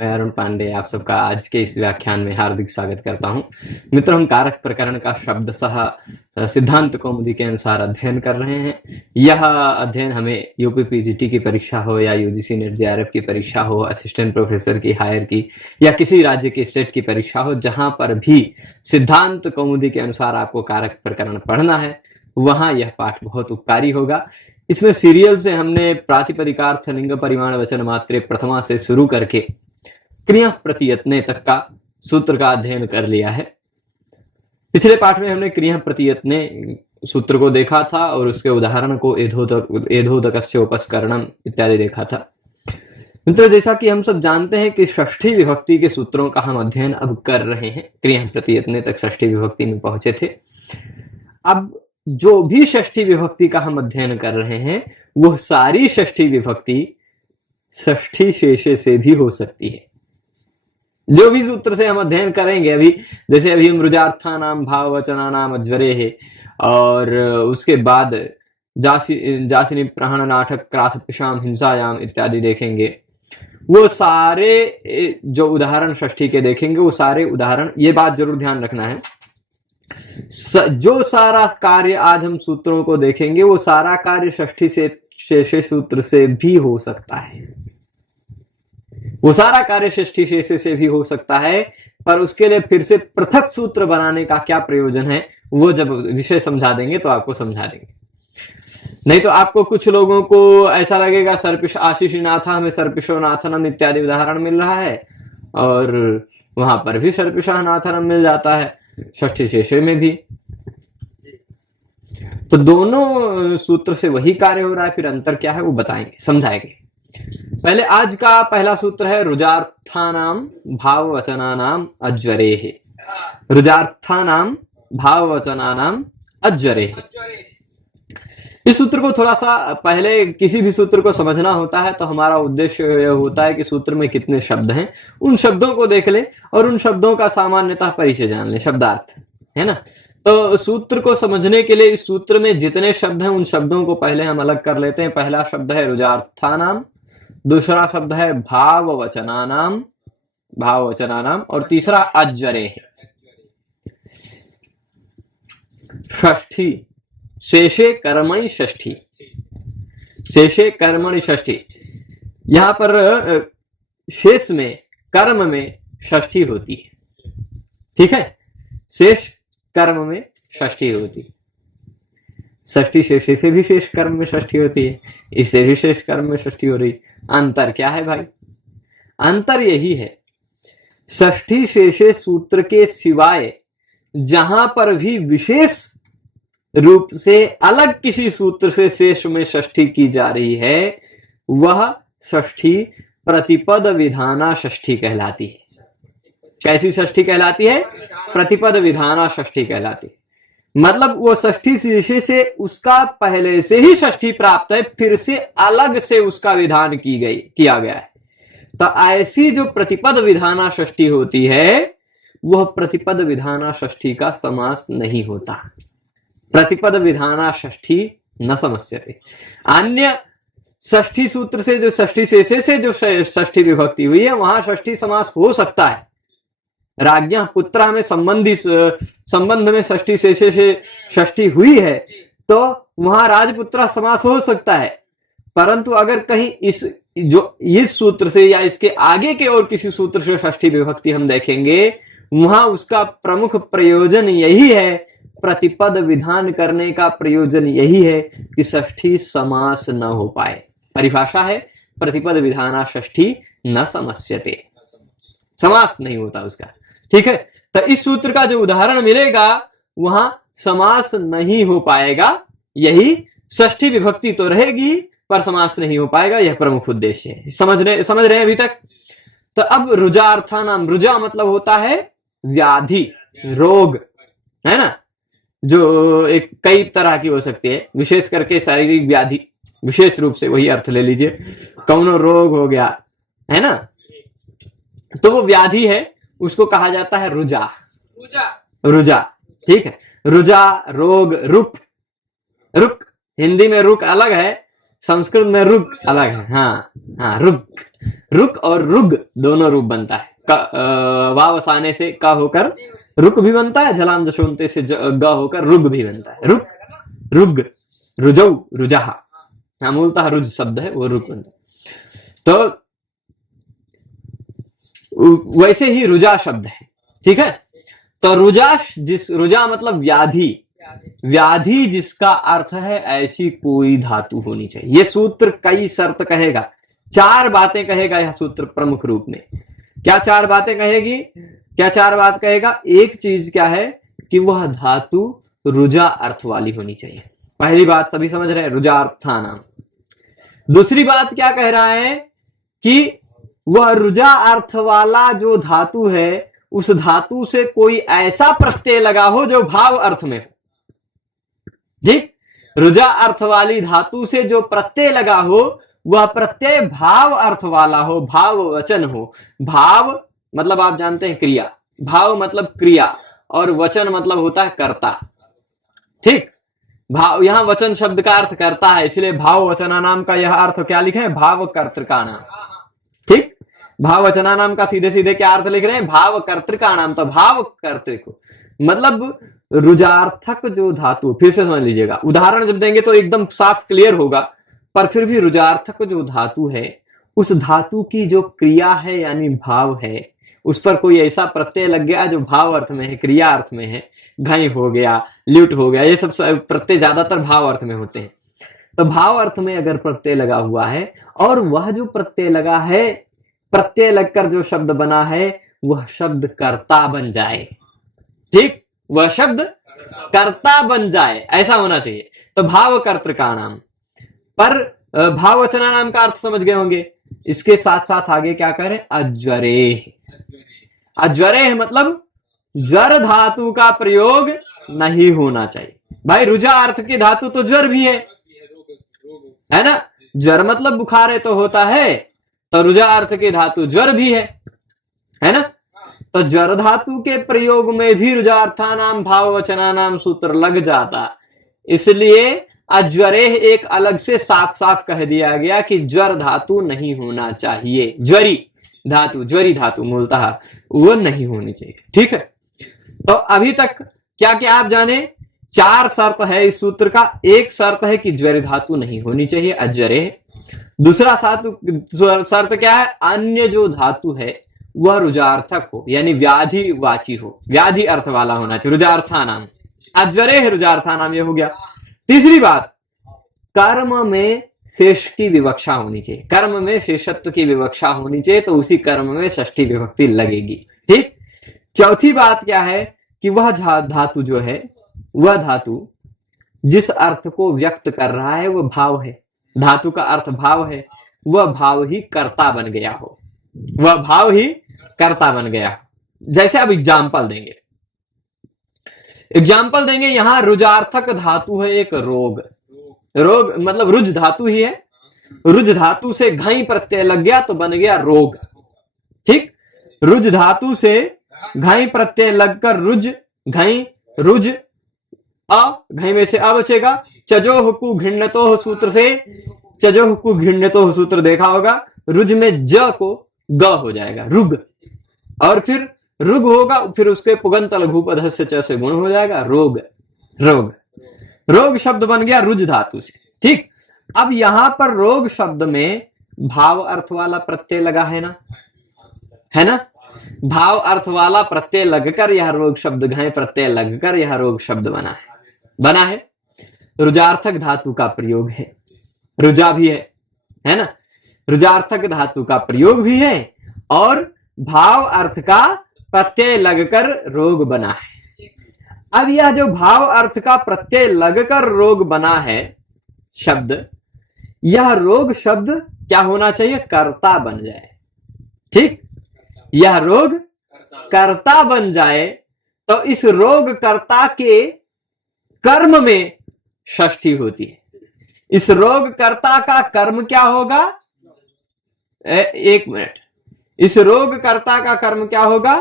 मैं अरुण पांडे आप सबका आज के इस व्याख्यान में हार्दिक स्वागत करता हूं। मित्रों, हम कारक प्रकरण का शब्दशः सिद्धांत कौमुदी के अनुसार अध्ययन कर रहे हैं। यह अध्ययन हमें यूपी पीजीटी की परीक्षा हो या यूजीसी नेट जेआरएफ की परीक्षा हो, असिस्टेंट प्रोफेसर की हायर की या किसी राज्य की सेट की परीक्षा हो, जहां पर भी सिद्धांत कौमुदी के अनुसार आपको कारक प्रकरण पढ़ना है, वहां यह पाठ बहुत उपकारी होगा। इसमें सीरियल से हमने प्रातिपदिकार्थ, लिंग, परिमाण, वचन, मात्रे, प्रथमा से शुरू करके क्रिया प्रतियत्ने तक का सूत्र का अध्ययन कर लिया है। पिछले पाठ में हमने क्रिया प्रतियत्ने सूत्र को देखा था और उसके उदाहरण को एधोदकस्य उपस्करणम इत्यादि देखा था। मित्रों, जैसा कि हम सब जानते हैं कि षष्ठी विभक्ति के सूत्रों का हम अध्ययन अब कर रहे हैं। क्रिया प्रतियत्ने तक षष्ठी विभक्ति में पहुंचे थे। अब जो भी षष्ठी विभक्ति का हम अध्ययन कर रहे हैं, वह सारी षष्ठी विभक्ति षष्ठी शेषे से भी हो सकती है। जो भी सूत्र से हम अध्ययन करेंगे, जैसे अभी हम रुजार्थानाम भाववचनानाम अज्वरे है, और उसके बाद जासिनी प्रहण नाटक क्राथ पिशाम हिंसायाम इत्यादि देखेंगे। वो सारे जो उदाहरण षष्ठी के देखेंगे, वो सारे उदाहरण, ये बात जरूर ध्यान रखना है, जो सारा कार्य आज हम सूत्रों को देखेंगे, वो सारा कार्य षष्ठी से शेषे सूत्र से भी हो सकता है। वो सारा कार्य षष्ठी शेषे से भी हो सकता है, पर उसके लिए फिर से पृथक सूत्र बनाने का क्या प्रयोजन है, वो जब विषय समझा देंगे तो आपको समझा देंगे। नहीं तो आपको कुछ लोगों को ऐसा लगेगा सर्पिश आशीषनाथा में सर्पिशोनाथनम इत्यादि उदाहरण मिल रहा है, और वहां पर भी सर्पिशानाथनम मिल जाता है, षष्ठी शेषे में भी। तो दोनों सूत्र से वही कार्य हो रहा है, फिर अंतर क्या है वो बताएंगे, समझाएंगे। पहले आज का पहला सूत्र है रुजार्थानाम भाववचनानाम अज्वरेः। रुजार्थानाम भाववचनानाम अज्वरेः। इस सूत्र को थोड़ा सा पहले, किसी भी सूत्र को समझना होता है तो हमारा उद्देश्य यह होता है कि सूत्र में कितने शब्द हैं, उन शब्दों को देख लें और उन शब्दों का सामान्यतः परिचय जान लें, शब्दार्थ, है ना। तो सूत्र को समझने के लिए इस सूत्र में जितने शब्द हैं, उन शब्दों को पहले हम अलग कर लेते हैं। पहला शब्द है रुजार्थानाम, दूसरा शब्द है भाववचनानाम, और तीसरा अज्वरेः। षष्ठी शेषे कर्मणि षष्ठी, शेषे कर्मणि षष्ठी। यहां पर शेष में, कर्म में षष्ठी होती है, ठीक है। शेष कर्म में षष्ठी होती है। षष्ठी शेषे से भी शेष कर्म में षष्ठी होती है, इससे भी शेष कर्म में षष्ठी हो रही। अंतर क्या है भाई? अंतर यही है, षष्ठी शेषे सूत्र के सिवाय जहां पर भी विशेष रूप से अलग किसी सूत्र से शेष में षष्ठी की जा रही है, वह षष्ठी प्रतिपद विधाना षष्ठी कहलाती है। कैसी षष्ठी कहलाती है? प्रतिपद विधाना षष्ठी कहलाती है। मतलब वो षष्ठी शेषे से उसका पहले से ही षष्ठी प्राप्त है, फिर से अलग से उसका विधान किया गया है। तो ऐसी जो प्रतिपद विधाना षष्ठी होती है, वह प्रतिपद विधाना षष्ठी का समास नहीं होता। प्रतिपद विधाना षष्ठी न समस्यते। अन्य षष्ठी सूत्र से, जो षष्ठी शेषे से जो षष्ठी विभक्ति हुई है, वहां षष्ठी समास हो सकता है। राज्ञा पुत्रा में संबंध में षष्ठी शेषे से षष्ठी हुई है, तो वहां राजपुत्रा समास हो सकता है। परंतु अगर कहीं इस सूत्र से या इसके आगे के और किसी सूत्र से षष्ठी विभक्ति हम देखेंगे, वहां उसका प्रमुख प्रयोजन यही है, प्रतिपद विधान करने का प्रयोजन यही है कि षष्ठी समास न हो पाए। परिभाषा है प्रतिपद विधाना षष्ठी न समस्यते, समास नहीं होता उसका, ठीक है। तो इस सूत्र का जो उदाहरण मिलेगा, वहां समास नहीं हो पाएगा। यही षष्ठी विभक्ति तो रहेगी पर समास नहीं हो पाएगा, यह प्रमुख उद्देश्य है। समझ रहे हैं अभी तक? तो अब रुजार्थानाम, रुजा मतलब होता है व्याधि, रोग, है ना, जो एक कई तरह की हो सकती है, विशेष करके शारीरिक व्याधि, विशेष रूप से वही अर्थ ले लीजिए। कौनो रोग हो गया, है ना, तो वो व्याधि है, उसको कहा जाता है रुजा। रुजा, ठीक है। रुजा, रोग, रुक, हिंदी में रुक अलग है, संस्कृत में रुक अलग है। हाँ हाँ, रुक, रुक और रुग दोनों रूप बनता है। वाव आने से का होकर रुक भी बनता है, झलाम जशोंते से ग होकर रुग भी बनता है। रुक, रुग, रुजौ, रुजहा। हाँ, मूलतः रुज शब्द है, वो रुक बनता है। तो वैसे ही रुजा शब्द है, ठीक है। तो रुजा मतलब व्याधि, व्याधि जिसका अर्थ है ऐसी कोई धातु होनी चाहिए। ये सूत्र कई शर्त कहेगा, 4 बातें कहेगा यह सूत्र प्रमुख रूप में। क्या 4 बातें कहेगी, क्या 4 बात कहेगा? एक चीज क्या है कि वह धातु रुजा अर्थ वाली होनी चाहिए। पहली बात सभी समझ रहे हैं, रुजार्थानाम। दूसरी बात क्या कह रहा है कि वह रुजा अर्थ वाला जो धातु है, उस धातु से कोई ऐसा प्रत्यय लगा हो जो भाव अर्थ में हो। ठीक, रुजा अर्थ वाली धातु से जो प्रत्यय लगा हो, वह प्रत्यय भाव अर्थ वाला हो, भाव वचन हो। भाव मतलब आप जानते हैं क्रिया, भाव मतलब क्रिया, और वचन मतलब होता है कर्ता। ठीक, भाव यहां वचन शब्द का अर्थ करता है, इसलिए भाव वचना नाम का यह अर्थ क्या लिखे हैं? भाव कर्तृका नाम। ठीक, भाव वचना नाम का सीधे सीधे क्या अर्थ लिख रहे हैं? भाव कर्तृका नाम। तो भाव कर्तृक मतलब रुजार्थक जो धातु, फिर से समझ लीजिएगा, उदाहरण जब देंगे तो एकदम साफ क्लियर होगा, पर फिर भी रुजार्थक जो धातु है, उस धातु की जो क्रिया है यानी भाव है, उस पर कोई ऐसा प्रत्यय लग गया जो भाव अर्थ में है, क्रिया अर्थ में है। घई हो गया, ल्यूट हो गया, ये सब प्रत्यय ज्यादातर भाव अर्थ में होते हैं। तो भाव अर्थ में अगर प्रत्यय लगा हुआ है और वह जो प्रत्यय लगा है, प्रत्यय लगकर जो शब्द बना है, वह शब्द कर्ता बन जाए। ठीक, वह शब्द कर्ता बन जाए, ऐसा होना चाहिए। तो भाव कर्तृका नाम। पर भाववचना नाम का अर्थ समझ गए होंगे। इसके साथ साथ आगे क्या करें? अज्वरे। अज्वरे मतलब ज्वर धातु का प्रयोग नहीं होना चाहिए। भाई रुजा अर्थ की धातु तो ज्वर भी है ना? ज्वर मतलब बुखार है तो होता है, तो रुजा अर्थ की धातु ज्वर भी है ना? तो ज्वर धातु के प्रयोग में भी रुजार्था नाम भाववचना नाम सूत्र लग जाता। इसलिए अज्वरे एक अलग से साफ साफ कह दिया गया कि ज्वर धातु नहीं होना चाहिए। ज्वरी धातु मूलतः वो नहीं होनी चाहिए। ठीक है, तो अभी तक क्या क्या आप जाने? 4 शर्त है इस सूत्र का। एक शर्त है कि ज्वर धातु नहीं होनी चाहिए, अज्वरे। दूसरा शर्त क्या है? अन्य जो धातु है वह रुजार्थक हो, यानी व्याधिवाची हो, व्याधि अर्थ वाला होना चाहिए। रुजार्था नाम, अज्वरे है रुजार्था नाम, ये हो गया। तीसरी बात, कर्म में शेष की विवक्षा होनी चाहिए। कर्म में शेषत्व की विवक्षा होनी चाहिए, तो उसी कर्म में षष्ठी विभक्ति लगेगी। ठीक, चौथी बात क्या है कि वह धातु जो है, वह धातु जिस अर्थ को व्यक्त कर रहा है वह भाव है, धातु का अर्थ भाव है, वह भाव ही कर्ता बन गया हो, वह भाव ही कर्ता बन गया। जैसे अब एग्जाम्पल देंगे, यहां रुजार्थक धातु है एक रोग। रोग मतलब रुज धातु ही है, रुज धातु से घई प्रत्यय लग गया तो बन गया रोग। ठीक, रुज धातु से घई प्रत्यय लगकर रुज, घई, रुज, घई में से अ बचेगा। चजोह कु घिण्णतोह सूत्र से चजोह कु घिण्णतोह सूत्र देखा होगा, रुज में ज को ग हो जाएगा, रुग, और फिर रुग होगा, फिर उसके पुगंत लघुपध से च से गुण हो जाएगा, रोग। रोग, रोग शब्द बन गया रुज धातु से। ठीक, अब यहां पर रोग शब्द में भाव अर्थ वाला प्रत्यय लगा है ना? भाव अर्थ वाला प्रत्यय लगकर यह रोग शब्द, घय प्रत्यय लगकर यह रोग शब्द बना है। रुजार्थक धातु का प्रयोग है, रुजा भी है ना? रुजार्थक धातु का प्रयोग भी है और भाव अर्थ का प्रत्यय लगकर रोग बना है। अब यह जो भाव अर्थ का प्रत्यय लगकर रोग बना है शब्द, यह रोग शब्द क्या होना चाहिए? कर्ता बन जाए। ठीक, यह रोग कर्ता बन जाए, तो इस रोग कर्ता के कर्म में षष्ठी होती है। इस रोग कर्ता का कर्म क्या होगा? एक मिनट, इस रोग कर्ता का कर्म क्या होगा?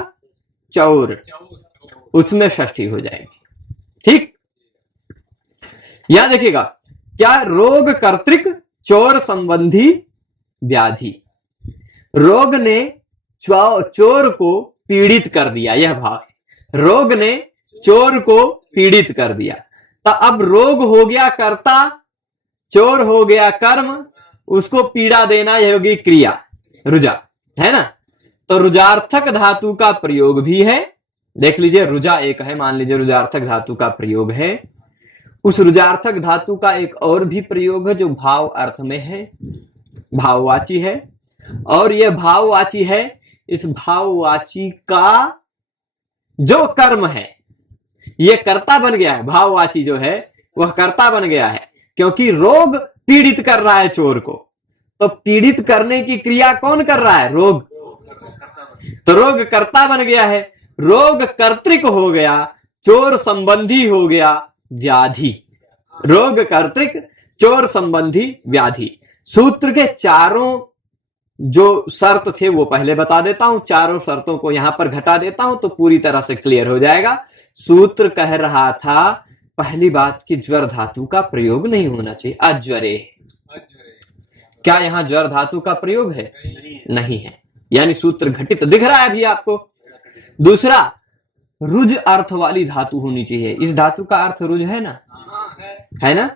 चौर, उसमें षष्ठी हो जाएगी। ठीक, यहां देखिएगा, क्या रोग कर्तृक चोर संबंधी व्याधि। रोग ने चोर को पीड़ित कर दिया, यह भाव। रोग ने चोर को पीड़ित कर दिया। तो अब रोग हो गया कर्ता, चोर हो गया कर्म, उसको पीड़ा देना यह होगी क्रिया, रुजा, है ना। तो रुजार्थक धातु का प्रयोग भी है। देख लीजिए, रुजा एक है, मान लीजिए रुजार्थक धातु का प्रयोग है। उस रुजार्थक धातु का एक और भी प्रयोग है जो भाव अर्थ में है, भाववाची है। और यह भाववाची है, इस भाववाची का जो कर्म है यह कर्ता बन गया है। भाववाची जो है वह कर्ता बन गया है, क्योंकि रोग पीड़ित कर रहा है चोर को। तो पीड़ित करने की क्रिया कौन कर रहा है? रोग। तो रोग कर्ता बन गया है, रोग कर्तृक हो गया, चोर संबंधी हो गया व्याधि। रोग कर्तृक, चोर संबंधी व्याधि। सूत्र के चारों जो शर्त थे वो पहले बता देता हूं, चारों शर्तों को यहां पर घटा देता हूं तो पूरी तरह से क्लियर हो जाएगा। सूत्र कह रहा था पहली बात कि ज्वर धातु का प्रयोग नहीं होना चाहिए, अज्वरे। क्या यहां ज्वर धातु का प्रयोग है? नहीं है, यानी सूत्र घटित दिख रहा है अभी आपको। दूसरा, रुज अर्थ वाली धातु होनी चाहिए। इस धातु का अर्थ रुज है ना, है ना,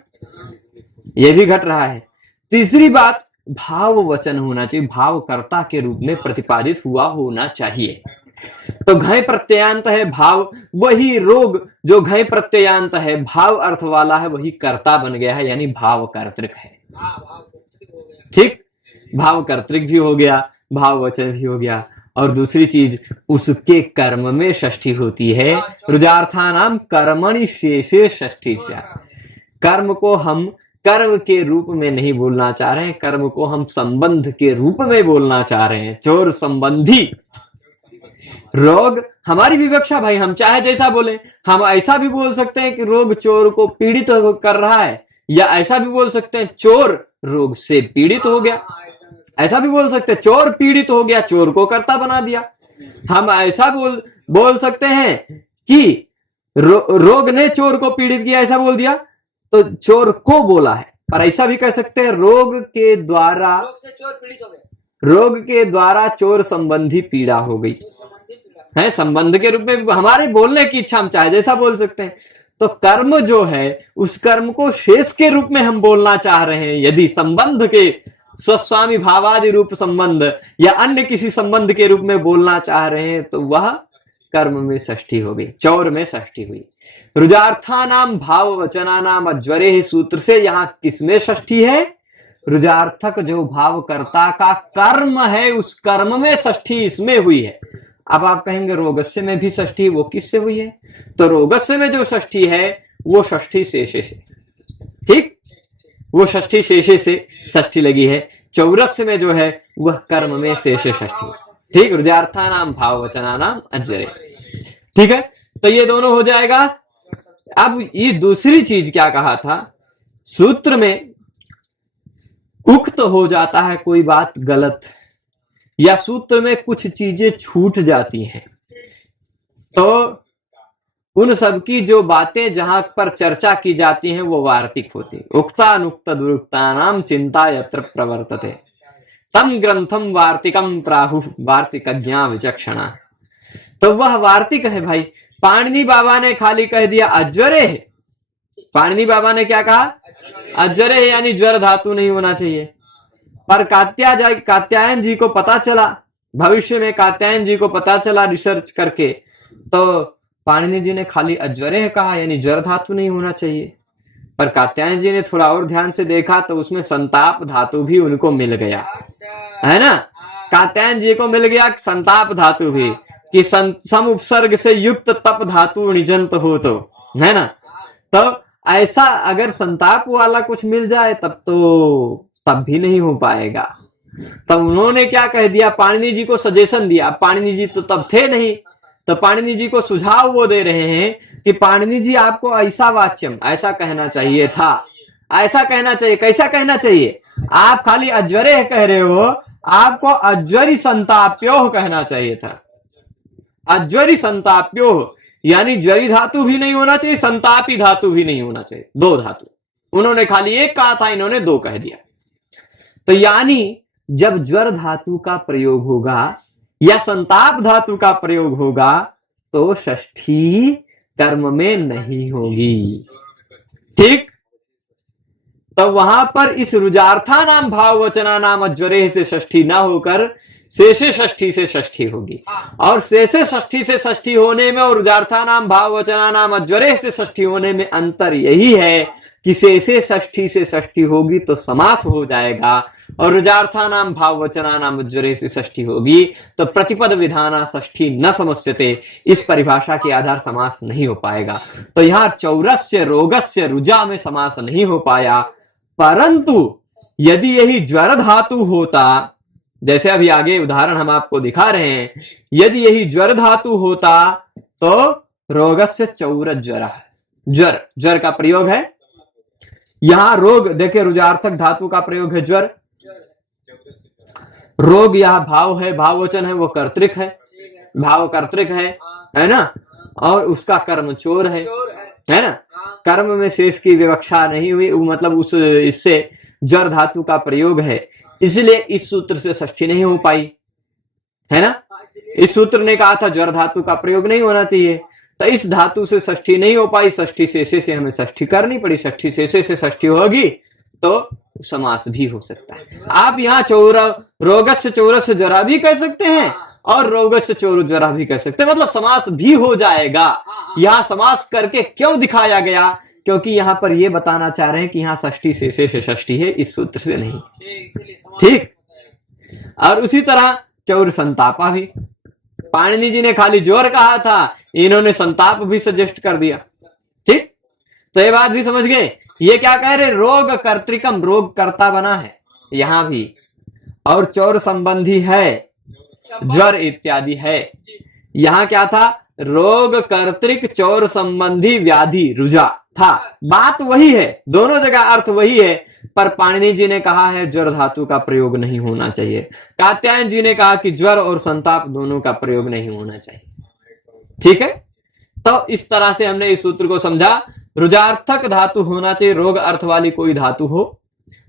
यह भी घट रहा है। तीसरी बात, भाव वचन होना चाहिए, भावकर्ता के रूप में प्रतिपादित हुआ होना चाहिए। तो घय प्रत्ययांत है भाव, वही रोग जो घय प्रत्ययांत है, भाव अर्थ वाला है, वही कर्ता बन गया है, यानी भाव कर्तृक है। ठीक, भाव कर्तृक भी हो गया, भाव वचन भी हो गया। और दूसरी चीज, उसके कर्म में षष्ठी होती है। रुजार्थानाम कर्मणि शेषे षष्ठी। कर्म को हम कर्म के रूप में नहीं बोलना चाह रहे हैं, कर्म को हम संबंध के रूप में बोलना चाह रहे हैं। चोर संबंधी रोग, हमारी विवक्षा भाई, हम चाहे जैसा बोले। हम ऐसा भी बोल सकते हैं कि रोग चोर को पीड़ित कर रहा है, या ऐसा भी बोल सकते हैं चोर रोग से पीड़ित हो गया। ऐसा भी बोल सकते हैं चोर पीड़ित हो गया, चोर को कर्ता बना दिया। हम ऐसा बोल सकते हैं कि रोग ने चोर को पीड़ित किया, ऐसा बोल दिया तो चोर को बोला है। पर ऐसा भी कह सकते हैं रोग के द्वारा, रोग से चोर पीड़ित हो गए, रोग के द्वारा चोर संबंधी पीड़ा हो गई है। संबंध के रूप में हमारे बोलने की इच्छा, हम चाहे जैसा बोल सकते हैं। तो कर्म जो है उस कर्म को शेष के रूप में हम बोलना चाह रहे हैं। यदि संबंध के स्वस्वामी भावादि रूप संबंध या अन्य किसी संबंध के रूप में बोलना चाह रहे हैं तो वह कर्म में षष्ठी हो गई, चौर में षष्ठी हुई। रुजार्थानाम भाव वचनानाम अज्वरे सूत्र से यहां किसमें षष्ठी है? रुजार्थक जो भावकर्ता का कर्म है उस कर्म में षष्ठी इसमें हुई है। अब आप कहेंगे रोगस्य में भी षष्ठी, वो किससे हुई है? तो रोगस्य में जो षष्ठी है वो षष्ठी शेषे से, ठीक, वो षष्ठी शेषे से षष्ठी लगी है। चौरस्य में जो है वह कर्म में शेषे षष्ठी, ठीक। रुजार्थानाम भाव वचनानाम अज्वरे, ठीक है। तो ये दोनों हो जाएगा। अब ये दूसरी चीज क्या कहा था सूत्र में, उक्त हो जाता है कोई बात गलत या सूत्र में कुछ चीजें छूट जाती हैं, तो उन सब की जो बातें जहां पर चर्चा की जाती हैं वो वार्तिक होती है। उक्तानुक्त दुरुक्तानाम चिंता यत्र प्रवर्तते तम ग्रंथम वार्तिकम प्राहुः वार्तिकज्ञा विचक्षणा। तो वह वार्तिक है भाई। पाणिनि बाबा ने खाली कह दिया अज्वरे है। पाणिनि बाबा ने क्या कहा? अज्वरे है, यानी ज्वर धातु नहीं होना चाहिए। पर कात्यायन जी को पता चला, भविष्य में कात्यायन जी को पता चला रिसर्च करके, तो पाणिनि जी ने खाली अज्वरे कहा, यानी ज्वर धातु नहीं होना चाहिए। पर कात्यायन जी ने थोड़ा और ध्यान से देखा तो उसमें संताप धातु भी उनको मिल गया, है ना। कात्यायन जी को मिल गया संताप धातु भी, कि सम उपसर्ग से युक्त तप धातु निजंत हो, तो है ना। तो ऐसा अगर संताप वाला कुछ मिल जाए तब भी नहीं हो पाएगा। तब उन्होंने क्या कह दिया, पाणिनि जी को सजेशन दिया। पाणिनि जी तो तब थे नहीं, तो पाणिनि जी को सुझाव वो दे रहे हैं कि पाणिनि जी आपको ऐसा वाच्यम, ऐसा कहना चाहिए था, ऐसा कहना चाहिए। कैसा कहना चाहिए? आप खाली अज्वरे कह रहे हो, आपको अज्वरी संताप्योह कहना चाहिए था। अज्वरी संताप्योह, यानी ज्वरी धातु भी नहीं होना चाहिए, संतापी धातु भी नहीं होना चाहिए, दो धातु। उन्होंने खाली एक कहा था, इन्होंने दो कह दिया, तो यानी जब ज्वर धातु का प्रयोग होगा या संताप धातु का प्रयोग होगा तो षष्ठी कर्म में नहीं होगी। ठीक, तो वहां पर इस रुजार्था नाम भाववचना नाम ज्वरे से षष्ठी ना होकर शेषे षष्ठी से षष्ठी होगी। और शेषे षष्ठी से षष्ठी होने में और रुजार्था नाम भाववचना नाम ज्वरे से षष्ठी होने में अंतर यही है कि शेषे षष्ठी से षष्ठी होगी तो समास हो जाएगा और रुजार्था नाम भाववचना नाम ज्वरे से षष्ठी होगी तो प्रतिपद विधाना षष्ठी न समस्यते, इस परिभाषा के आधार समास नहीं हो पाएगा। तो यहां चौरस्य रोगस्य रुजा में समास नहीं हो पाया। परंतु यदि यही ज्वर धातु होता, जैसे अभी आगे उदाहरण हम आपको दिखा रहे हैं, यदि यही ज्वर धातु होता तो रोगस्य चौर ज्वर, ज्वर ज्वर का प्रयोग है। यहां रोग देखिए रुजार्थक धातु का प्रयोग है ज्वर, रोग यह भाव है, भाववचन है, वो कर्तृक है, भाव कर्तृक है ना, और उसका कर्म चोर है ना। कर्म में शेष की विवक्षा नहीं हुई, मतलब उस इससे ज्वर धातु का प्रयोग है, इसलिए इस सूत्र से षष्ठी नहीं हो पाई, है ना। इस सूत्र ने कहा था ज्वर धातु का प्रयोग नहीं होना चाहिए, तो इस धातु से षष्ठी नहीं हो पाई, षष्ठी शेषे से हमें षष्ठी करनी पड़ी। षष्ठी शेषे से षष्ठी होगी तो समास भी हो सकता है। आप यहाँ चौर रोगस्य चौरस्य ज्वरा भी कह सकते हैं और रोगस्य चौर ज्वरा भी कह सकते हैं, मतलब समास भी हो जाएगा। यहाँ समास करके क्यों दिखाया गया, क्योंकि यहाँ पर ये बताना चाह रहे हैं कि यहाँ षष्ठी शेषे से षष्ठी है, इस सूत्र से नहीं। ठीक, और उसी तरह चौर संतापा भी, पाणिनि जी ने खाली जोर कहा था, इन्होंने संताप भी सजेस्ट कर दिया। ठीक, तो ये बात भी समझ गए। ये क्या कह रहे, रोग कर्तृकम, रोग कर्ता बना है यहां भी, और चौर संबंधी है, ज्वर इत्यादि है। यहां क्या था, रोग कर्तृक चौर संबंधी व्याधि रुजा था, बात वही है, दोनों जगह अर्थ वही है, पर पाणिनि जी ने कहा है ज्वर धातु का प्रयोग नहीं होना चाहिए। कात्यायन जी ने कहा कि ज्वर और संताप दोनों का प्रयोग नहीं होना चाहिए। ठीक है, तो इस तरह से हमने इस सूत्र को समझा। रुजार्थक धातु होना चाहिए, रोग अर्थ वाली कोई धातु हो,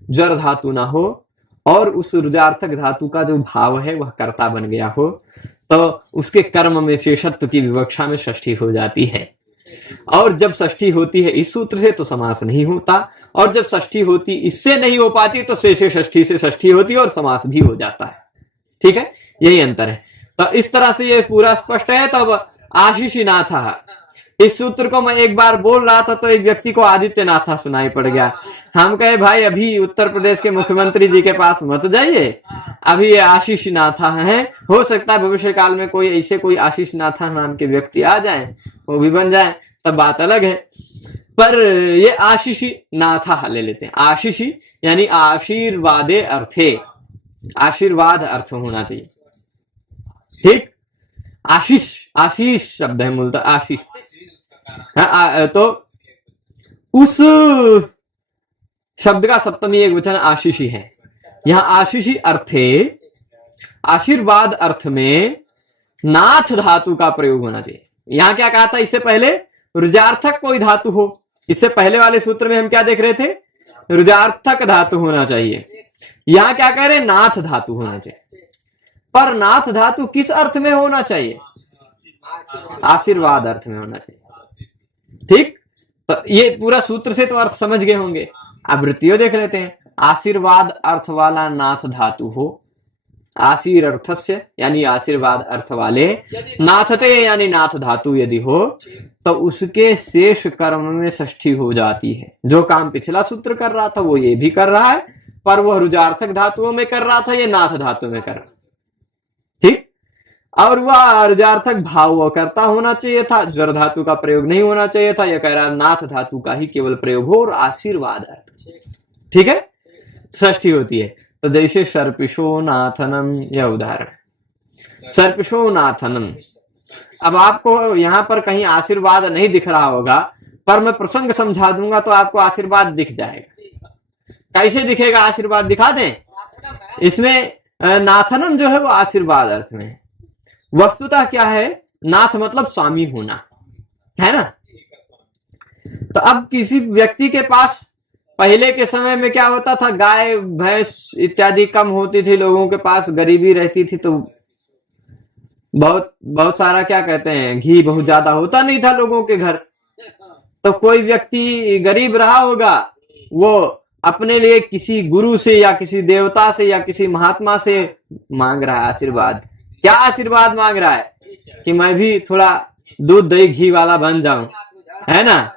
ज्वर धातु ना हो, और उस रुजार्थक धातु का जो भाव है वह कर्ता बन गया हो, तो उसके कर्म में शेषत्व की विवक्षा में षष्ठी हो जाती है। और जब षष्ठी होती है इस सूत्र से तो समास नहीं होता, और जब षष्ठी होती इससे नहीं हो पाती तो शेषे षष्ठी से षष्ठी होती है और समास भी हो जाता है। ठीक है, यही अंतर है। तो इस तरह से ये पूरा स्पष्ट है। तब आशीषीनाथ, इस सूत्र को मैं एक बार बोल रहा था तो एक व्यक्ति को आदित्यनाथ सुनाई पड़ गया। हम कहे भाई अभी उत्तर प्रदेश के मुख्यमंत्री जी के पास मत जाइए, अभी ये आशीषनाथ हैं, हो सकता है भविष्य काल में कोई ऐसे कोई आशीषनाथ नाम के व्यक्ति आ जाए, वो भी बन जाए, तब बात अलग है। पर ये आशीषनाथ ले लेते हैं। आशीषी यानी आशीर्वादे अर्थे, आशीर्वाद अर्थ होना चाहिए। ठीक, आशीष, आशीष शब्द है मूलतः, आशीष। तो उस शब्द का सप्तमी एक वचन आशीषी है। यहां आशीषी अर्थे, आशीर्वाद अर्थ में नाथ धातु का प्रयोग होना चाहिए। यहां क्या कहा था, इससे पहले रुजार्थक कोई धातु हो, इससे पहले वाले सूत्र में हम क्या देख रहे थे, रुजार्थक धातु होना चाहिए। यहां क्या कह रहे, नाथ धातु होना चाहिए। पर नाथ धातु किस अर्थ में होना चाहिए, आशीर्वाद अर्थ में होना चाहिए। ठीक, तो ये पूरा सूत्र से तो अर्थ समझ गए होंगे। आवृत्तियों देख लेते हैं। आशीर्वाद अर्थ वाला नाथ धातु हो, आशीर अर्थस्य यानी आशीर्वाद अर्थ वाले, नाथते यानी नाथ धातु यदि हो तो उसके शेष कर्म में षष्ठी हो जाती है। जो काम पिछला सूत्र कर रहा था वो ये भी कर रहा है, पर वह रुजार्थक धातुओं में कर रहा था, ये नाथ धातु में कर रहा। ठीक, और वह रुजार्थक भाव करता होना चाहिए था, ज्वर धातु का प्रयोग नहीं होना चाहिए था। यह कह रहा है नाथ धातु का ही केवल प्रयोग हो और आशीर्वाद अर्थ। ठीक है, षष्ठी होती है। तो जैसे सर्पिशो नाथनम, यह उदाहरण सर्पिशो नाथनम। अब आपको यहां पर कहीं आशीर्वाद नहीं दिख रहा होगा, पर मैं प्रसंग समझा दूंगा तो आपको आशीर्वाद दिख जाएगा। कैसे दिखेगा आशीर्वाद, दिखा दें। इसमें नाथनम जो है वो आशीर्वाद अर्थ में है। वस्तुतः क्या है, नाथ मतलब स्वामी होना, है ना। तो अब किसी व्यक्ति के पास पहले के समय में क्या होता था, गाय भैंस इत्यादि कम होती थी, लोगों के पास गरीबी रहती थी, तो बहुत बहुत सारा क्या कहते हैं, घी बहुत ज्यादा होता नहीं था लोगों के घर। तो कोई व्यक्ति गरीब रहा होगा, वो अपने लिए किसी गुरु से या किसी देवता से या किसी महात्मा से मांग रहा है आशीर्वाद। क्या आशीर्वाद मांग रहा है? कि मैं भी थोड़ा दूध दही घी वाला बन जाऊं, है ना,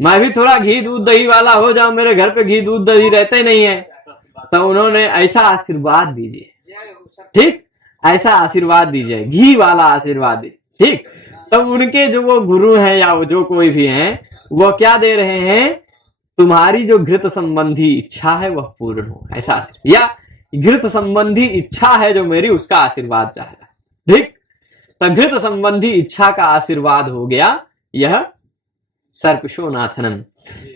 मैं भी थोड़ा घी दूध दही वाला हो जाऊं, मेरे घर पे घी दूध दही रहते नहीं है। तो उन्होंने ऐसा आशीर्वाद दीजिए, ठीक, ऐसा आशीर्वाद दीजिए, घी वाला आशीर्वाद दीजिए, ठीक। तो उनके जो वो गुरु हैं या वो जो कोई भी हैं, वो क्या दे रहे हैं, तुम्हारी जो घृत संबंधी इच्छा है वह पूर्ण हो, ऐसा, या घृत संबंधी इच्छा है जो मेरी, उसका आशीर्वाद चाह रहा है, ठीक। तो घृत संबंधी इच्छा का आशीर्वाद हो गया यह सर्पिशो नाथनम।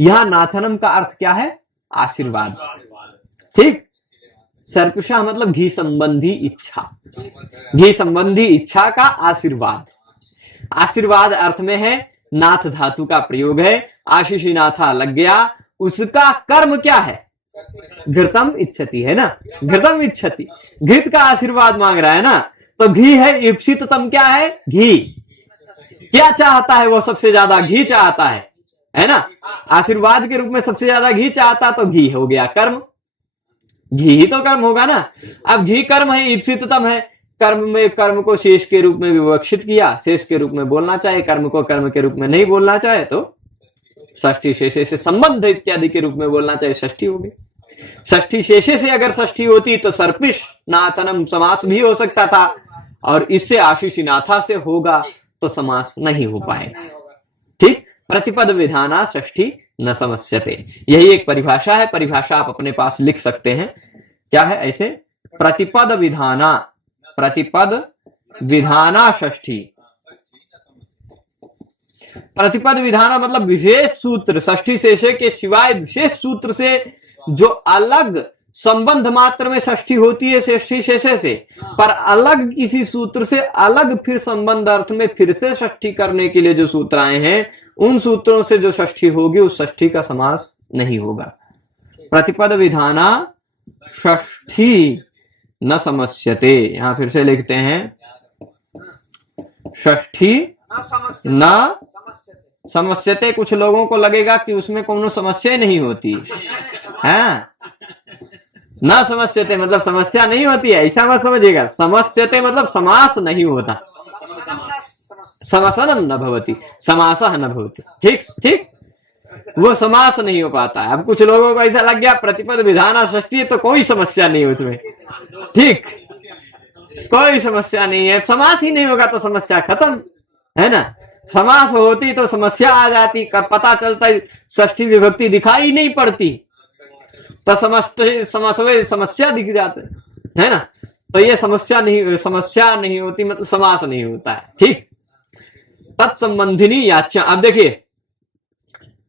यह नाथनम का अर्थ क्या है? आशीर्वाद, ठीक। सर्पिशा मतलब घी संबंधी इच्छा, घी संबंधी इच्छा का आशीर्वाद। आशीर्वाद अर्थ में है, नाथ धातु का प्रयोग है, आशीषी नाथा लग गया, उसका कर्म क्या है? घृतम इच्छति, है ना, घृतम इच्छति, घृत का आशीर्वाद मांग रहा है ना। तो घी है, इप्सिततम क्या है? घी। क्या चाहता है वो? सबसे ज्यादा घी चाहता है ना, आशीर्वाद के रूप में सबसे ज्यादा घी चाहता, तो घी हो गया कर्म, घी ही तो कर्म होगा ना। अब घी कर्म है, इप्सिततम है, कर्म में कर्म को शेष के रूप में विवक्षित किया, शेष के रूप में बोलना चाहे, कर्म को कर्म के रूप में नहीं बोलना चाहे तो षष्ठी शेषे से संबंध इत्यादि के रूप में बोलना चाहे, षष्ठी होगी। षष्ठी शेषे से अगर षष्ठी होती तो सर्पिश नाथनम समास भी हो सकता था, और इससे आशीषी नाथा से होगा तो समास नहीं हो पाएगा, ठीक। प्रतिपद विधाना षष्ठी न समस्यते, यही एक परिभाषा है। परिभाषा आप अपने पास लिख सकते हैं, क्या है ऐसे, प्रतिपद विधाना, प्रतिपद विधाना षष्ठी। प्रतिपद विधाना मतलब विशेष सूत्र, षष्ठी शेषे के सिवाय विशेष सूत्र से जो अलग संबंध मात्र में षष्ठी होती है षष्ठी शेषे से, पर अलग किसी सूत्र से अलग फिर संबंध अर्थ में फिर से षष्ठी करने के लिए जो सूत्र आए हैं, उन सूत्रों से जो षष्ठी होगी उस षष्ठी का समास नहीं होगा। प्रतिपद विधाना षष्ठी न समस्यते, यहां फिर से लिखते हैं, षष्ठी न समस्यते। कुछ लोगों को लगेगा कि उसमें कोनो समस्या नहीं होती है, न समस्यते मतलब समस्या नहीं होती है, ऐसा मत समझिएगा। समस्यते मतलब समास नहीं होता, समासनम न भवति, समासः न भवति, ठीक ठीक, वो समास नहीं हो पाता है। अब कुछ लोगों को ऐसा लग गया प्रतिपद विधाना षष्ठी तो कोई समस्या नहीं है उसमें, ठीक, कोई समस्या नहीं है, समास ही नहीं होगा तो समस्या खत्म, है ना। समास होती तो समस्या आ जाती, पता चलता षष्ठी विभक्ति दिखाई नहीं पड़ती, तो समस्या दिख जाते, है ना। तो ये समस्या नहीं होती मतलब समास नहीं होता है, ठीक। तत्संबंधिनी याच्या। अब देखिए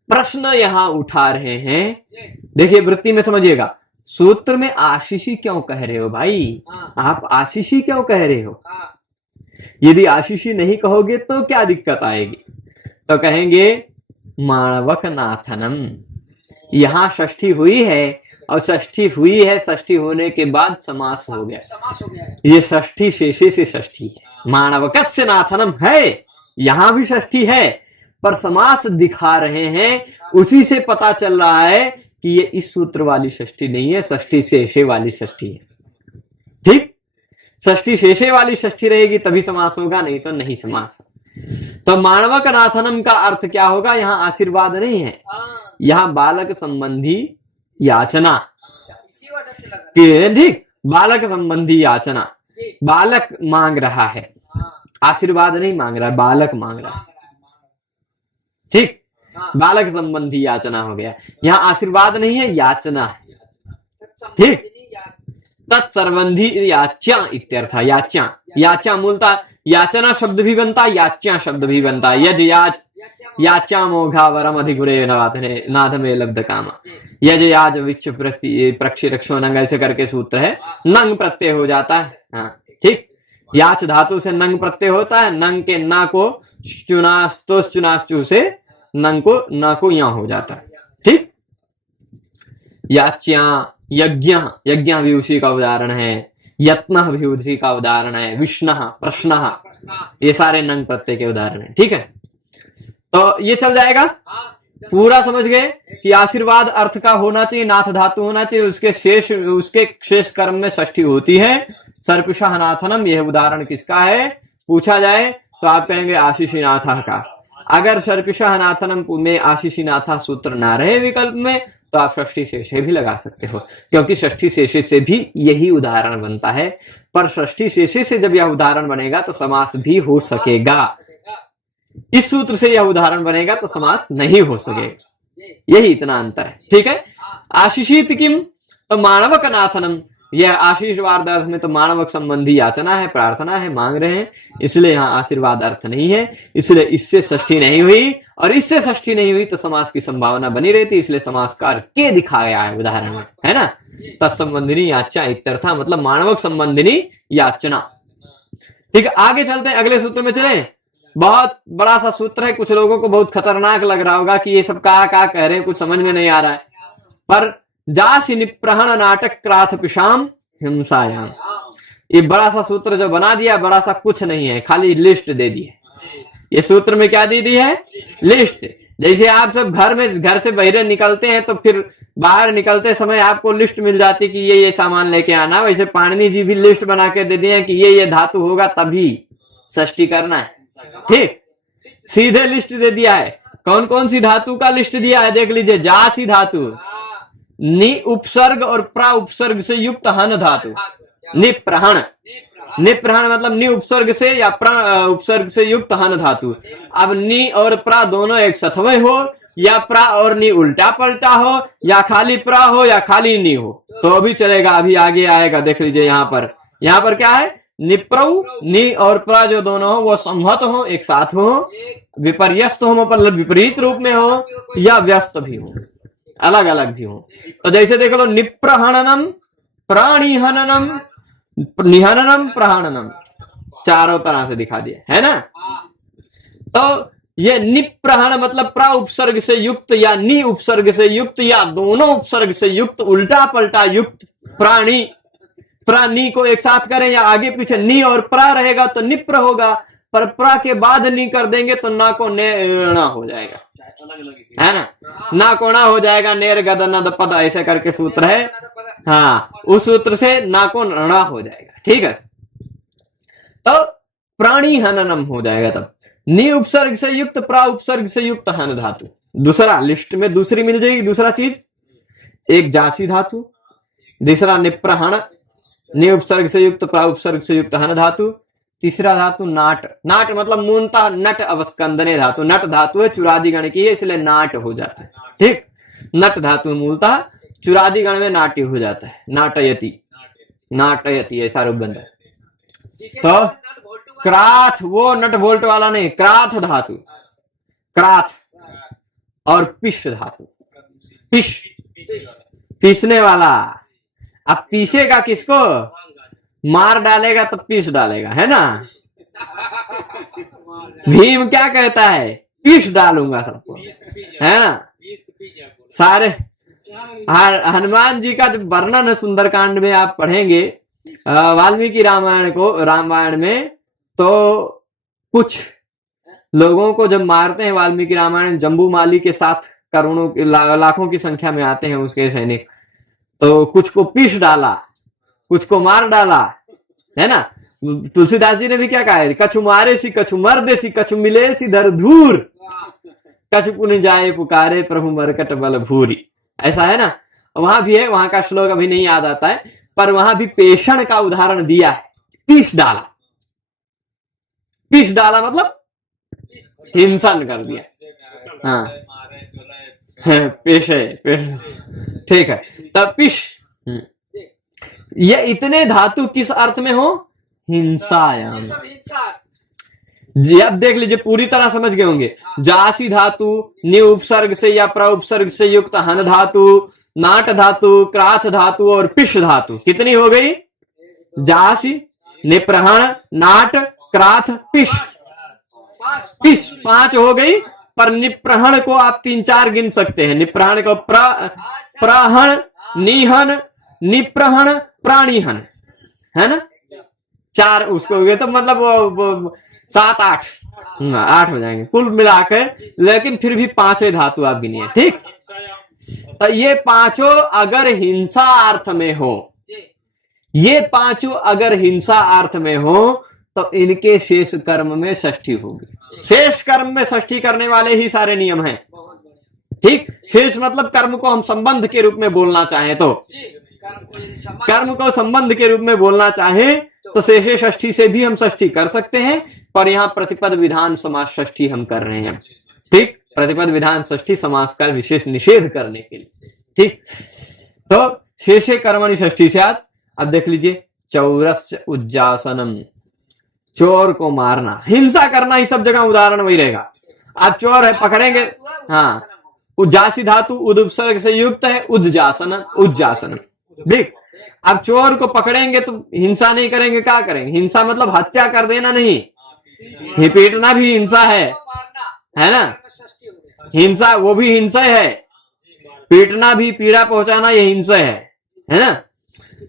प्रश्न यहां उठा रहे हैं, देखिए वृत्ति में समझिएगा, सूत्र में आशीषी क्यों कह रहे हो भाई, आप आशीषी क्यों कह रहे हो? यदि आशीषी नहीं कहोगे तो क्या दिक्कत आएगी? तो कहेंगे माणवक नाथनम, यहां षष्ठी हुई है और षष्ठी हुई है, षष्ठी होने के बाद समास हो गया, ये षष्ठी शेषे से षष्ठी है। माणवकस्य नाथनम है, यहां भी षष्ठी है पर समास दिखा रहे हैं, उसी से पता चल रहा है कि ये इस सूत्र वाली षष्ठी नहीं है, षष्ठी शेषे वाली षष्ठी है, ठीक। षष्ठी शेषे वाली षष्ठी रहेगी तभी समास होगा, नहीं तो नहीं समास। तो माणवक नाथनम का अर्थ क्या होगा? यहाँ आशीर्वाद नहीं है, यहाँ बालक संबंधी याचना, ठीक, बालक संबंधी याचना, बालक मांग रहा है, आशीर्वाद नहीं मांग रहा है, बालक मांग रहा है, ठीक, बालक संबंधी याचना हो गया। यहाँ आशीर्वाद नहीं है, याचना है, ठीक। तत्संबंधी याच्या इत्यर्थ, याच्या, याच्या मूलतः याचना शब्द भी बनता है, याच्या शब्द भी बनता है। यज याच, याच्या मोघा वरम अधिगुणे नाथ में लब्ध कामा, यज याज विच्छ प्रक्षि रक्षो नंग, ऐसे करके सूत्र है, नंग प्रत्यय हो जाता है, हाँ ठीक। याच धातु से नंग प्रत्यय होता है, नंग के ना को चुनास्तु से नंग को ना को यहां हो जाता है, ठीक। याच्या, यज्ञ, यज्ञ भी उसी का उदाहरण है, यत्न भी उसी का उदाहरण है, विष्ण, प्रश्न, ये सारे नंग प्रत्यय के उदाहरण है। ठीक है, तो ये चल जाएगा। पूरा समझ गए कि आशीर्वाद अर्थ का होना चाहिए, नाथ धातु होना चाहिए, उसके शेष कर्म में षष्ठी होती है। सर्पिषः नाथनम, यह उदाहरण किसका है पूछा जाए तो आप कहेंगे आशीषीनाथ का। अगर सर्पिषः नाथनम में आशीषीनाथ सूत्र ना रहे विकल्प में तो आप षष्ठी शेषे भी लगा सकते हो, क्योंकि षष्ठी शेषे से भी यही उदाहरण बनता है। पर षष्ठी शेषे से जब यह उदाहरण बनेगा तो समास भी हो सकेगा, इस सूत्र से यह उदाहरण बनेगा तो समास नहीं हो सकेगा, यही इतना अंतर है। ठीक है, आशीषित किम, तो मानवक नाथनम, यह आशीर्वाद अर्थ में तो मानवक संबंधी याचना है, प्रार्थना है, मांग रहे हैं, इसलिए यहाँ आशीर्वाद अर्थ नहीं है, इसलिए इससे षष्ठी नहीं हुई, और इससे षष्ठी नहीं हुई तो समास की संभावना बनी रहती, इसलिए समासकार के दिखाया है उदाहरण में, है ना। तत्संबंधिनी याचा इत्यर्था, मतलब मानवक संबंधिनी याचना। ठीक है, आगे चलते हैं, अगले सूत्र में चले। बहुत बड़ा सा सूत्र है, कुछ लोगों को बहुत खतरनाक लग रहा होगा कि ये सब क्या कह रहे हैं, कुछ समझ में नहीं आ रहा है। पर जासी निप्रहण नाटक क्राथ पिशाम हिंसायाम, ये बड़ा सा सूत्र जो बना दिया, बड़ा सा कुछ नहीं है, खाली लिस्ट दे दी है। ये सूत्र में क्या दे दी है, लिस्ट। जैसे आप सब घर से बाहर निकलते हैं तो फिर बाहर निकलते समय आपको लिस्ट मिल जाती कि ये सामान लेके आना, वैसे पाणिनि जी भी लिस्ट बना के दे दिए कि ये धातु होगा तभी षष्ठी करना है। ठीक, सीधे लिस्ट दे दिया है। कौन कौन सी धातु का लिस्ट दिया है देख लीजिए। जासी धातु, नि उपसर्ग और प्रा उपसर्ग से युक्त हन धातु, निप्रहण, निप्रहण मतलब नि उपसर्ग से या प्रा उपसर्ग से युक्त हन धातु। अब नि और प्रा दोनों एक सथवे हो, या प्रा और नि उल्टा पलटा हो, या खाली प्रा हो या खाली नि हो, तो भी चलेगा। अभी आगे आएगा, देख लीजिए। यहाँ पर क्या है, निप्रौ, नि और प्रा जो दोनों हो वो संहत हो, एक साथ हो, विपर्यस्त हो मतलब विपरीत रूप में हो, या व्यस्त भी हो, अलग अलग भी हो। तो जैसे देख लो, निप्रहणनम, प्राणिहननम, निहननम, प्रहणनम, चारों तरह से दिखा दिया है ना। तो ये निप्रहण मतलब प्रा उपसर्ग से युक्त या नि उपसर्ग से युक्त या दोनों उपसर्ग से युक्त, उल्टा पलटा युक्त प्राणी। प्राणी को एक साथ करें या आगे पीछे नि और प्रा रहेगा तो निप्र होगा, पर प्रा के बाद नि कर देंगे तो ना को नेणा हो जाएगा, है ना कोणा हो जाएगा। नेर गद नद पद ऐसे करके सूत्र है, हाँ, उस सूत्र से ना को णा हो जाएगा। ठीक है, तो प्राणी हननम हो जाएगा। तब नि उपसर्ग से युक्त, प्रा उपसर्ग से युक्त हन धातु। दूसरा लिस्ट में दूसरी मिल जाएगी, दूसरा चीज, एक जासी धातु, दूसरा निप्रहण, नि उपसर्ग से युक्त, प्रा उपसर्ग से युक्त हन धातु। तीसरा धातु नाट, नाट मतलब मूलतः नट अवस्कंदने धातु, नट धातु है, चुरादी गण की है, इसलिए नाट हो जाता है। ठीक, नट धातु मूलतः चुरादी गण में नाट्य हो जाता है, नाटयति, नाटयति ऐसा रूप बनता है। तो क्राथ, वो नट बोल्ट वाला नहीं, क्राथ धातु, क्राथ और पिश धातु, पिश पीसने वाला। अब पीसेगा किसको, मार डालेगा तो पीस डालेगा, है ना। भीम क्या कहता है, पीस डालूंगा सबको, है ना। सारे हनुमान जी का जो वर्णन है सुंदरकांड में आप पढ़ेंगे वाल्मीकि रामायण को, रामायण में, तो कुछ लोगों को जब मारते हैं वाल्मीकि रामायण, जम्बू माली के साथ करोड़ों लाखों की संख्या में आते हैं उसके सैनिक, तो कुछ को पीस डाला, कुछ को मार डाला, है ना। तुलसीदास जी ने भी क्या कहा है, कछु मारे सी कछु मर्दे सी कछु मिले सी धर धूर, कछु पुन जाए पुकारे प्रभु मरकट बल भूरी, ऐसा है ना। वहां भी है, वहां का श्लोक अभी नहीं याद आता है, पर वहां भी पेषण का उदाहरण दिया है। पीस डाला, पीस डाला मतलब हिंसन कर दिया, हाँ, पेश है, ठीक है। तब पिश, ये इतने धातु किस अर्थ में हो, हिंसायाम। जी अब देख लीजिए, पूरी तरह समझ गए होंगे। जासी धातु, नि उपसर्ग से या प्र उपसर्ग से युक्त हन धातु, नाट धातु, क्राथ धातु और पिश धातु, कितनी हो गई, जासी, निप्रहण, नाट, क्राथ, पिश, पिश 5 हो गई। पर निप्रहण को आप 3-4 गिन सकते हैं। निप्रहण को प्रहण, निहन, निप्रहण, प्राणिहन, है ना, 4 उसको हो गए, तो मतलब वो 7 8 8 हो जाएंगे कुल मिलाकर, लेकिन फिर भी 5 धातु आप गिनिए, ठीक। तो ये 5 अगर हिंसा अर्थ में हो, ये 5 अगर हिंसा अर्थ में हो, तो इनके शेष कर्म में षष्ठी होगी। शेष कर्म में षष्ठी करने वाले ही सारे नियम हैं, ठीक। शेष मतलब कर्म को हम संबंध के रूप में बोलना चाहें तो, कर्म को संबंध के रूप में बोलना चाहें तो शेषे षष्ठी से भी हम षष्ठी कर सकते हैं, पर यहां प्रतिपद विधान समास षष्ठी हम कर रहे हैं, ठीक। प्रतिपद विधान षष्ठी समास का विशेष निषेध करने के लिए, ठीक। तो शेषे कर्मणि षष्ठी से अब देख लीजिए, चौरस्य उज्जासनम, चोर को मारना, हिंसा करना, ही सब जगह उदाहरण वही रहेगा। आप चोर है, पकड़ेंगे, हाँ, उज्जासी धातु उद उपसर्ग से युक्त है, उज्जासनम, उज्जासनम, ठीक। अब चोर को पकड़ेंगे तो हिंसा नहीं करेंगे, क्या करेंगे? हिंसा मतलब हत्या कर देना नहीं, ही पीटना भी हिंसा है ना, हिंसा वो भी हिंसा है, पीटना भी, पीड़ा पहुंचाना ये हिंसा है ना।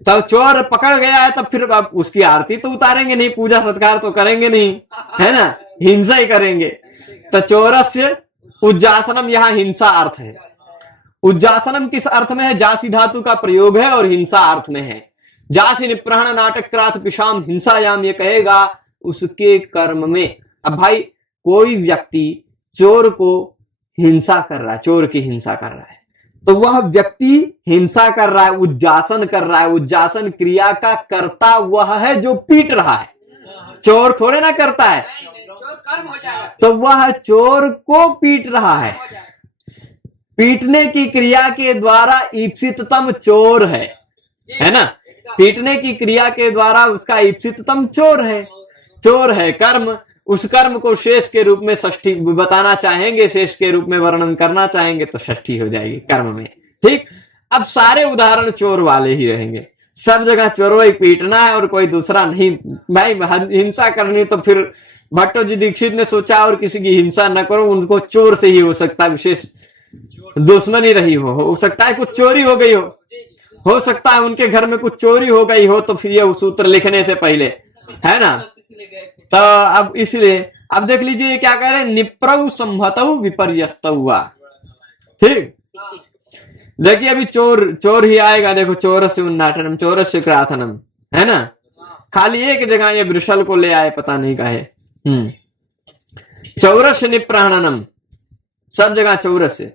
तब चोर पकड़ गया है, तब फिर आप उसकी आरती तो उतारेंगे नहीं, पूजा सत्कार तो करेंगे नहीं, है ना, हिंसा ही करेंगे। तो चोरस्य उज्जासनम यहाँ हिंसा अर्थ है। उज्जासनम किस अर्थ में है? जासी धातु का प्रयोग है और हिंसा अर्थ में है। जासी निप्रहण नाटक क्राथ पिशाम हिंसायाम, ये कहेगा उसके कर्म में। अब भाई कोई व्यक्ति चोर को हिंसा कर रहा है, चोर की हिंसा कर रहा है, तो वह व्यक्ति हिंसा कर रहा है, उज्जासन कर रहा है। उज्जासन क्रिया का कर्ता वह है जो पीट रहा है, चोर थोड़े ना करता है, तो वह चोर को पीट रहा है। पीटने की क्रिया के द्वारा ईप्सिततम चोर है ना, पीटने की क्रिया के द्वारा उसका ईप्सिततम चोर है कर्म। उस कर्म को शेष के रूप में षष्ठी बताना चाहेंगे, शेष के रूप में वर्णन करना चाहेंगे तो षष्ठी हो जाएगी कर्म में, ठीक। अब सारे उदाहरण चोर वाले ही रहेंगे, सब जगह चोरों ही पीटना है और कोई दूसरा नहीं। भाई हिंसा करनी तो फिर भट्टो जी दीक्षित ने सोचा और किसी की हिंसा न करो, उनको चोर से ही हो सकता है, विशेष दुश्मनी रही हो सकता है कुछ चोरी हो गई हो सकता है उनके घर में कुछ चोरी हो गई हो, तो फिर ये सूत्र लिखने से पहले, है ना। तो अब इसलिए अब देख लीजिए क्या कह रहे हैं, निप्रौ संहतौ विपर्यस्तौ हुआ, ठीक। देखिए अभी चोर ही आएगा, देखो चोरस्य उन्नाटनम, चोरस्य क्राथनम, है ना। खाली एक जगह ये वृषल को ले आए, पता नहीं काहे। चौरस्य निप्रहणनम, सब जगह चौरस्य,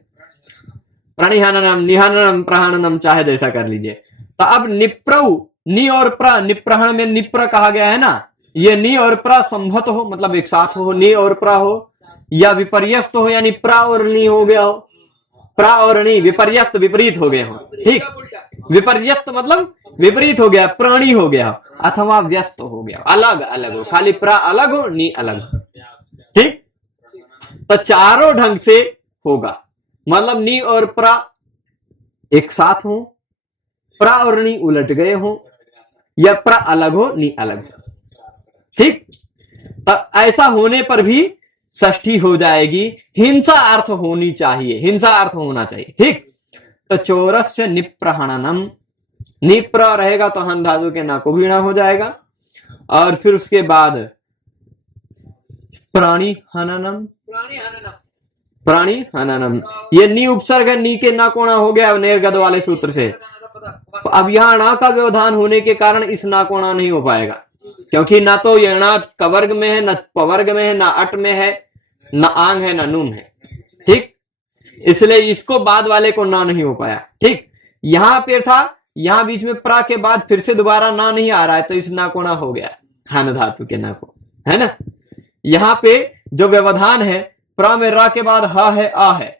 प्रणिहननम, निहननम, प्रहणनम, चाहे जैसा कर लीजिए। तो अब निप्रौ, नि और प्र, निप्रहण में निप्र कहा गया है ना, ये नि और प्र संभत हो, मतलब एक साथ हो, नि और प्र हो, या विपर्यस्त हो, यानी प्र और नि हो गया हो, प्र और नि विपर्यस्त विपरीत हो गए हो, ठीक। विपर्यस्त मतलब विपरीत हो गया, प्राणी हो गया अथवा व्यस्त हो गया, अलग अलग हो, खाली प्र अलग हो, नि अलग हो, ठीक। तो चारों ढंग से होगा, मतलब नि और प्र एक साथ हो, प्र और नि उलट गए हो, या प्र अलग हो, नि अलग हो, ठीक। तो ऐसा होने पर भी षष्ठी हो जाएगी। हिंसा अर्थ होनी चाहिए, हिंसा अर्थ होना चाहिए, ठीक। तो चोरस्य निप्रहणनम, निप्र रहेगा तो हन धातु के ना को भी ना हो जाएगा, और फिर उसके बाद प्राणी हननम, प्राणी हननम, ये नी उपसर्ग है, नी के ना कोना हो गया नेरगद वाले सूत्र से। अब यहां ना का व्यवधान होने के कारण इस ना कोना नहीं हो पाएगा, क्योंकि ना तो ये ना कवर्ग में है, ना पवर्ग में है, ना अट में है, ना आंग है, ना नून है, ठीक। इसलिए इसको बाद वाले को ना नहीं हो पाया, ठीक। यहां पे था, यहां बीच में प्रा के बाद फिर से दोबारा ना नहीं आ रहा है, तो इस ना को ना हो गया, हन धातु के ना को, है ना। यहां पे जो व्यवधान है, प्रा में रा के बाद ह है, आ है,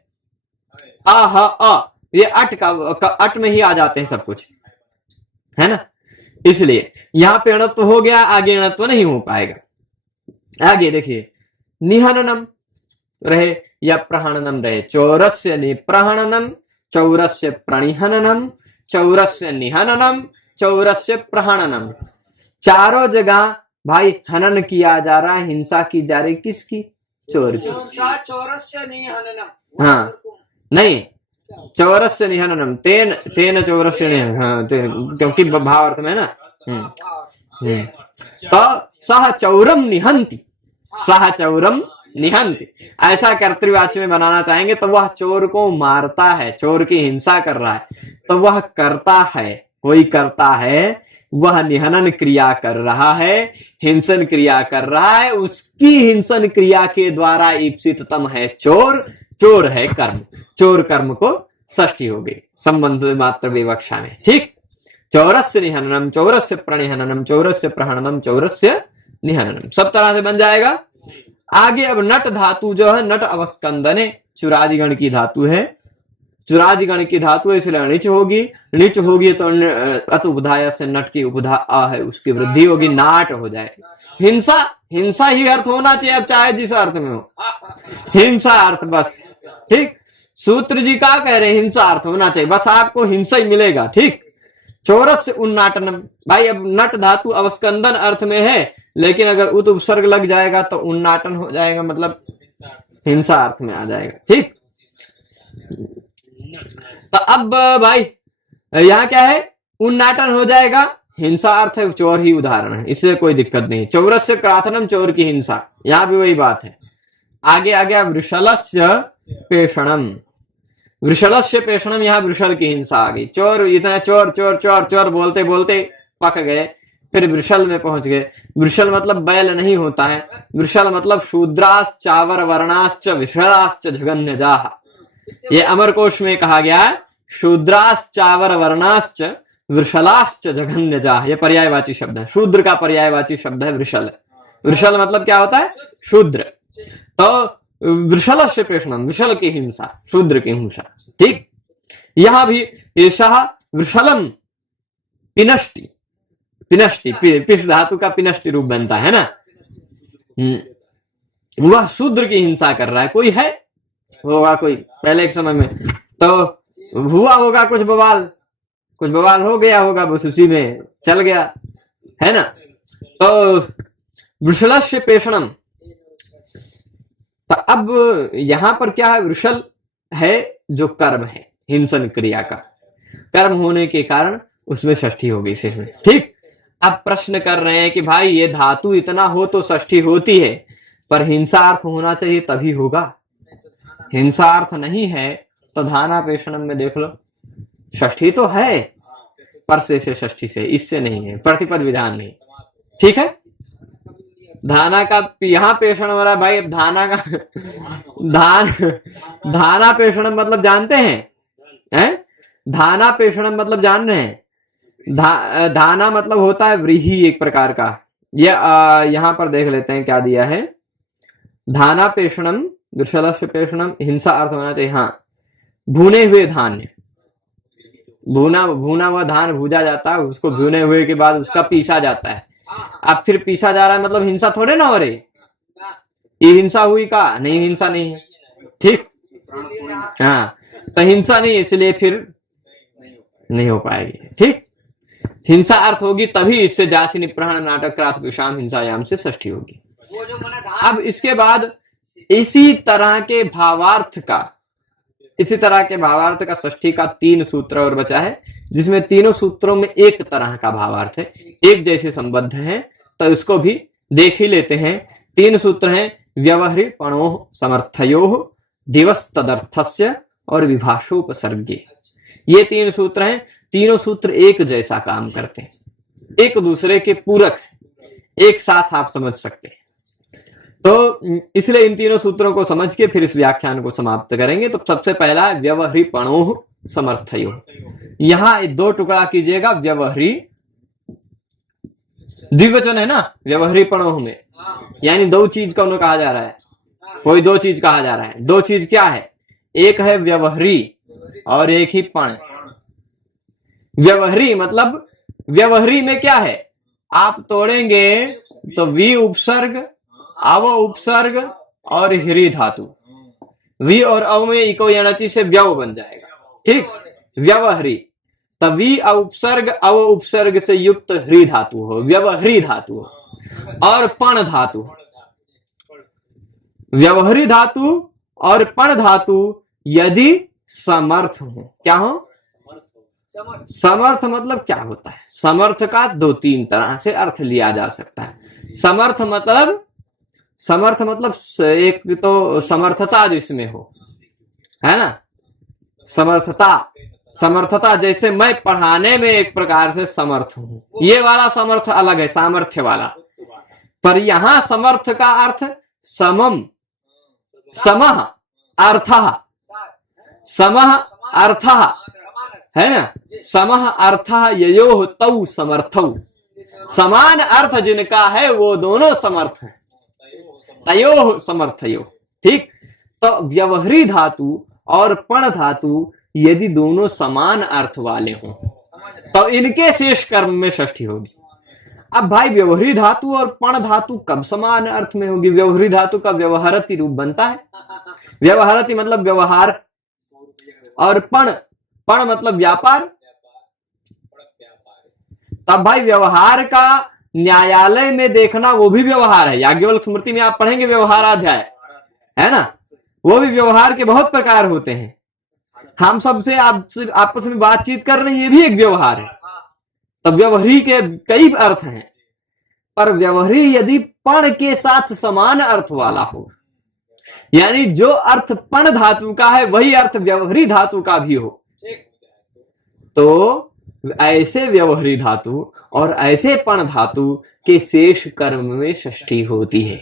आ ह आ, ये अट का अट में ही आ जाते हैं सब कुछ, है ना। इसलिए यहां पे अणत्व हो गया, आगे अणत्व नहीं हो पाएगा। आगे देखिए, निहननम रहे या प्रहणनम रहे, चौरस्य निप्रहणनम, चौरस्य प्रणिहननम, चौरस्य निहननम, चौरस्य प्रहणनम, चारों जगह भाई हनन किया जा रहा है, हिंसा की जा रही, किसकी? चोर की। चौरस्य निहननम, हाँ नहीं, चौरस्य निहननम, तेन तेन चौरस्य निहननम, हाँ क्योंकि भाव अर्थ में ना। तो सह चौरम निहंति, सह चौरम निहंति, ऐसा कर्तृवाच्य में बनाना चाहेंगे तो वह चोर को मारता है, चोर की हिंसा कर रहा है, तो वह करता है, कोई करता है, वह निहनन क्रिया कर रहा है, हिंसन क्रिया कर रहा है, उसकी हिंसन क्रिया के द्वारा ईप्सिततम है चोर, चोर है कर्म, चोर कर्म को षष्ठी हो गई संबंध मात्र विवक्षा में। ठीक, चौरस्य निहननम, चौरस्य प्रणिहननम, चौरस्य प्रहननम, चौरस्य निहननम, सब तरह से बन जाएगा। आगे अब नट धातु जो है, नट अवस्कंदने, चुरादिगण की धातु है, चुरादिगण की धातु है, इसलिए णिच होगी, णिच होगी तो अत उपधाया से नट की उपधा आ है, उसकी वृद्धि होगी, नाट हो जाएगी। हिंसा, हिंसा ही अर्थ होना चाहिए, अब चाहे जिस अर्थ में हो, हिंसा अर्थ बस। ठीक, सूत्र जी क्या कह रहे हैं, हिंसा अर्थ होना चाहिए, बस आपको हिंसा ही मिलेगा। ठीक, चौरस्य उन्नाटनम, भाई अब नट धातु अवस्कंदन अर्थ में है, लेकिन अगर उत उपसर्ग लग जाएगा तो उन्नाटन हो जाएगा, मतलब हिंसा अर्थ में आ जाएगा। ठीक, तो अब भाई यहाँ क्या है, उन्नाटन हो जाएगा, हिंसा अर्थ है, चोर ही उदाहरण है, इससे कोई दिक्कत नहीं। चौरस्य क्राथनम, चोर की हिंसा, यहाँ भी वही बात है। आगे आ गया वृषलस्य पेषणम, वृषलस्य पेषणम, यहाँ वृषल की हिंसा आ गई, चोर इतना चोर चोर चोर चोर बोलते बोलते पक गए, फिर वृषल में पहुंच गए। वृषल मतलब बैल नहीं होता है, वृषल मतलब शूद्राश्च चावर वर्णाश्च विषलाश्च जघन्यजाः, ये अमरकोश में कहा गया है, शूद्राश्च चावर वर्णाश्च वृषलाश्च जघन्यजाः, ये पर्यायवाची शब्द है, शूद्र का पर्यायवाची शब्द है वृषल। वृषल मतलब क्या होता है, शूद्र। तो वृषल से पेषणम, वृषल की हिंसा, शूद्र की हिंसा। ठीक, यहां भी ऐसा वृषलम पिनष्टि, पिनष्टि पिष धातु का पिनष्टि रूप बनता है ना, वह शूद्र की हिंसा कर रहा है। कोई है, होगा कोई पहले एक समय में, तो हुआ होगा कुछ बवाल, कुछ बवाल हो गया होगा, बस उसी में चल गया है ना। तो वृषल से पेषणम, तो अब यहां पर क्या है, वृषल है जो कर्म है, हिंसन क्रिया का कर्म होने के कारण उसमें षष्ठी हो गई शेष में। ठीक, अब प्रश्न कर रहे हैं कि भाई ये धातु इतना हो तो षष्ठी होती है, पर हिंसार्थ होना चाहिए तभी होगा, हिंसार्थ नहीं है तो धाना पेषणम में देख लो, षष्ठी तो है पर से षष्ठी से, इससे नहीं है, प्रतिपद विधान नहीं। ठीक है, धाना का यहाँ पेषण हो रहा है भाई, अब धाना का धाना पेषण मतलब जानते हैं, धाना पेषण मतलब जान रहे हैं, धाना मतलब होता है व्रीहि एक प्रकार का। ये यहाँ पर देख लेते हैं क्या दिया है, धाना पेषणम, वृषलस्य पेषणम, हिंसा अर्थ होना चाहिए। हाँ, भुने हुए धान्य, भुना भुना हुआ धान भूजा जाता है, उसको भुने हुए के बाद उसका पीसा जाता है। अब फिर पीसा जा रहा है मतलब हिंसा थोड़े ना हो रही, ये हिंसा हुई का नहीं, हिंसा नहीं है। ठीक, हाँ, तो हिंसा नहीं, इसलिए फिर नहीं हो पाएगी। ठीक, हिंसा अर्थ होगी तभी इससे जासिनी प्रहण नाटक क्राथ विषाम हिंसायाम से षष्ठी होगी। अब इसके बाद इसी तरह के भावार्थ का, इसी तरह के भावार्थ का षष्ठी का 3 सूत्र और बचा है, जिसमें तीनों सूत्रों में एक तरह का भावार्थ है, एक जैसे संबद्ध हैं, तो इसको भी देख ही लेते हैं। 3 सूत्र हैं, व्यवहरि पणोः समर्थयोः दिवस तदर्थस्य और विभाषोपसर्गे, ये 3 सूत्र हैं। तीनों सूत्र एक जैसा काम करते हैं, एक दूसरे के पूरक, एक साथ आप समझ सकते हैं। तो इसलिए इन तीनों सूत्रों को समझ के फिर इस व्याख्यान को समाप्त करेंगे। तो सबसे पहला व्यवहरि पणोः समर्थयोः, यहां 2 टुकड़ा कीजिएगा, व्यवहरि द्विवचन है ना, व्यवहरि पणोः में, यानी 2 चीज को कहा जा रहा है, कोई 2 चीज कहा जा रहा है। 2 चीज क्या है, एक है व्यवहरि और एक ही पण। व्यवहरि मतलब, व्यवहरि में क्या है, आप तोड़ेंगे तो वी उपसर्ग, अव उपसर्ग और ह्री धातु, वी और अव में इको यणचि से व्यव बन जाएगा। ठीक, व्यवहरि, तब वी उपसर्ग अव उपसर्ग से युक्त ह्री धातु हो, व्यवहरि धातु हो। और पण धातु, व्यवहरि धातु और पण धातु यदि समर्थ हूं। क्या हूं? समर्थ मतलब क्या होता है? समर्थ का दो तीन तरह से अर्थ लिया जा सकता है। समर्थ मतलब एक तो समर्थता जिसमें हो, है ना, समर्थता जैसे मैं पढ़ाने में एक प्रकार से समर्थ हूं, ये वाला समर्थ अलग है, सामर्थ्य वाला। पर यहां समर्थ का अर्थ समम, समः अर्थः, समः अर्थः, है ना, समः अर्थः ययोः तौ समर्थौ, समान अर्थ जिनका है वो दोनों समर्थ हैं, तयोः समर्थयोः। ठीक, तो व्यवहारी धातु और पण धातु यदि दोनों समान अर्थ वाले हों तो इनके शेष कर्म में षष्ठी होगी। अब भाई व्यवहारी धातु और पण धातु कब समान अर्थ में होगी? व्यवहारी धातु का व्यवहारति रूप बनता है, व्यवहारति मतलब व्यवहार, और पण मतलब व्यापार। तब भाई व्यवहार का न्यायालय में देखना वो भी व्यवहार है। याज्ञवल्क्य स्मृति में आप पढ़ेंगे व्यवहाराध्याय, है ना, वो भी व्यवहार के बहुत प्रकार होते हैं। हम सबसे आपस में बातचीत कर रहे हैं, ये भी एक व्यवहार है। तब व्यवहारी के कई अर्थ हैं, पर व्यवहारी यदि पण के साथ समान अर्थ वाला हो, यानी जो अर्थ पण धातु का है वही अर्थ व्यवहारी धातु का भी हो, तो ऐसे व्यवहारी धातु और ऐसे पण धातु के शेष कर्म में षष्ठी होती है।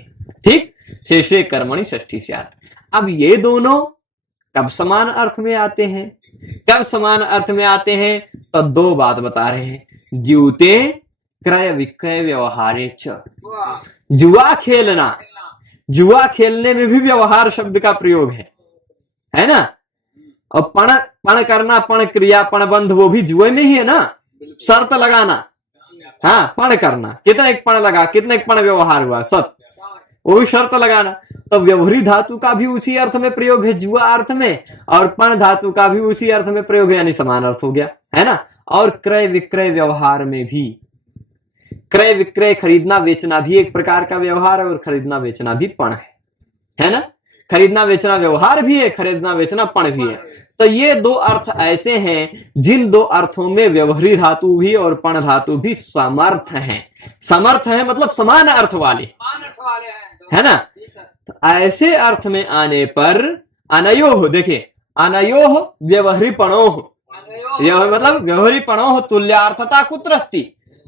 ठीक, शेषे कर्मणि षष्ठी स्यात्। अब ये दोनों कब समान अर्थ में आते हैं? कब समान अर्थ में आते हैं? तो दो बात बता रहे हैं, द्यूते क्रय विक्रय व्यवहारे च। जुआ खेलना, जुआ खेलने में भी व्यवहार शब्द का प्रयोग है ना, और पण करना, पण क्रिया, पण बंध, वो भी जुए में ही है ना, शर्त लगाना, हाँ, पण करना, कितने एक पण लगा, कितने एक पण व्यवहार हुआ, सत, वो भी शर्त लगाना। तो व्यवहारी धातु का भी उसी अर्थ में प्रयोग है जुआ अर्थ में, और पण धातु का भी उसी अर्थ में प्रयोग है, यानी समान अर्थ हो गया, है ना। और क्रय विक्रय व्यवहार में भी, क्रय विक्रय खरीदना बेचना भी एक प्रकार का व्यवहार है, और खरीदना बेचना भी पण है ना, खरीदना बेचना व्यवहार भी है, खरीदना बेचना पण भी है। तो ये दो अर्थ ऐसे हैं जिन दो अर्थों में व्यवहारी धातु भी और पण धातु भी समर्थ हैं। समर्थ है मतलब समान अर्थ वाले, है ना। तो ऐसे अर्थ में आने पर अनयोः, देखिए अनयोः व्यवहारिपणोः, मतलब व्यवहारिपणोः तुल्यार्थता कुत्र अस्ति?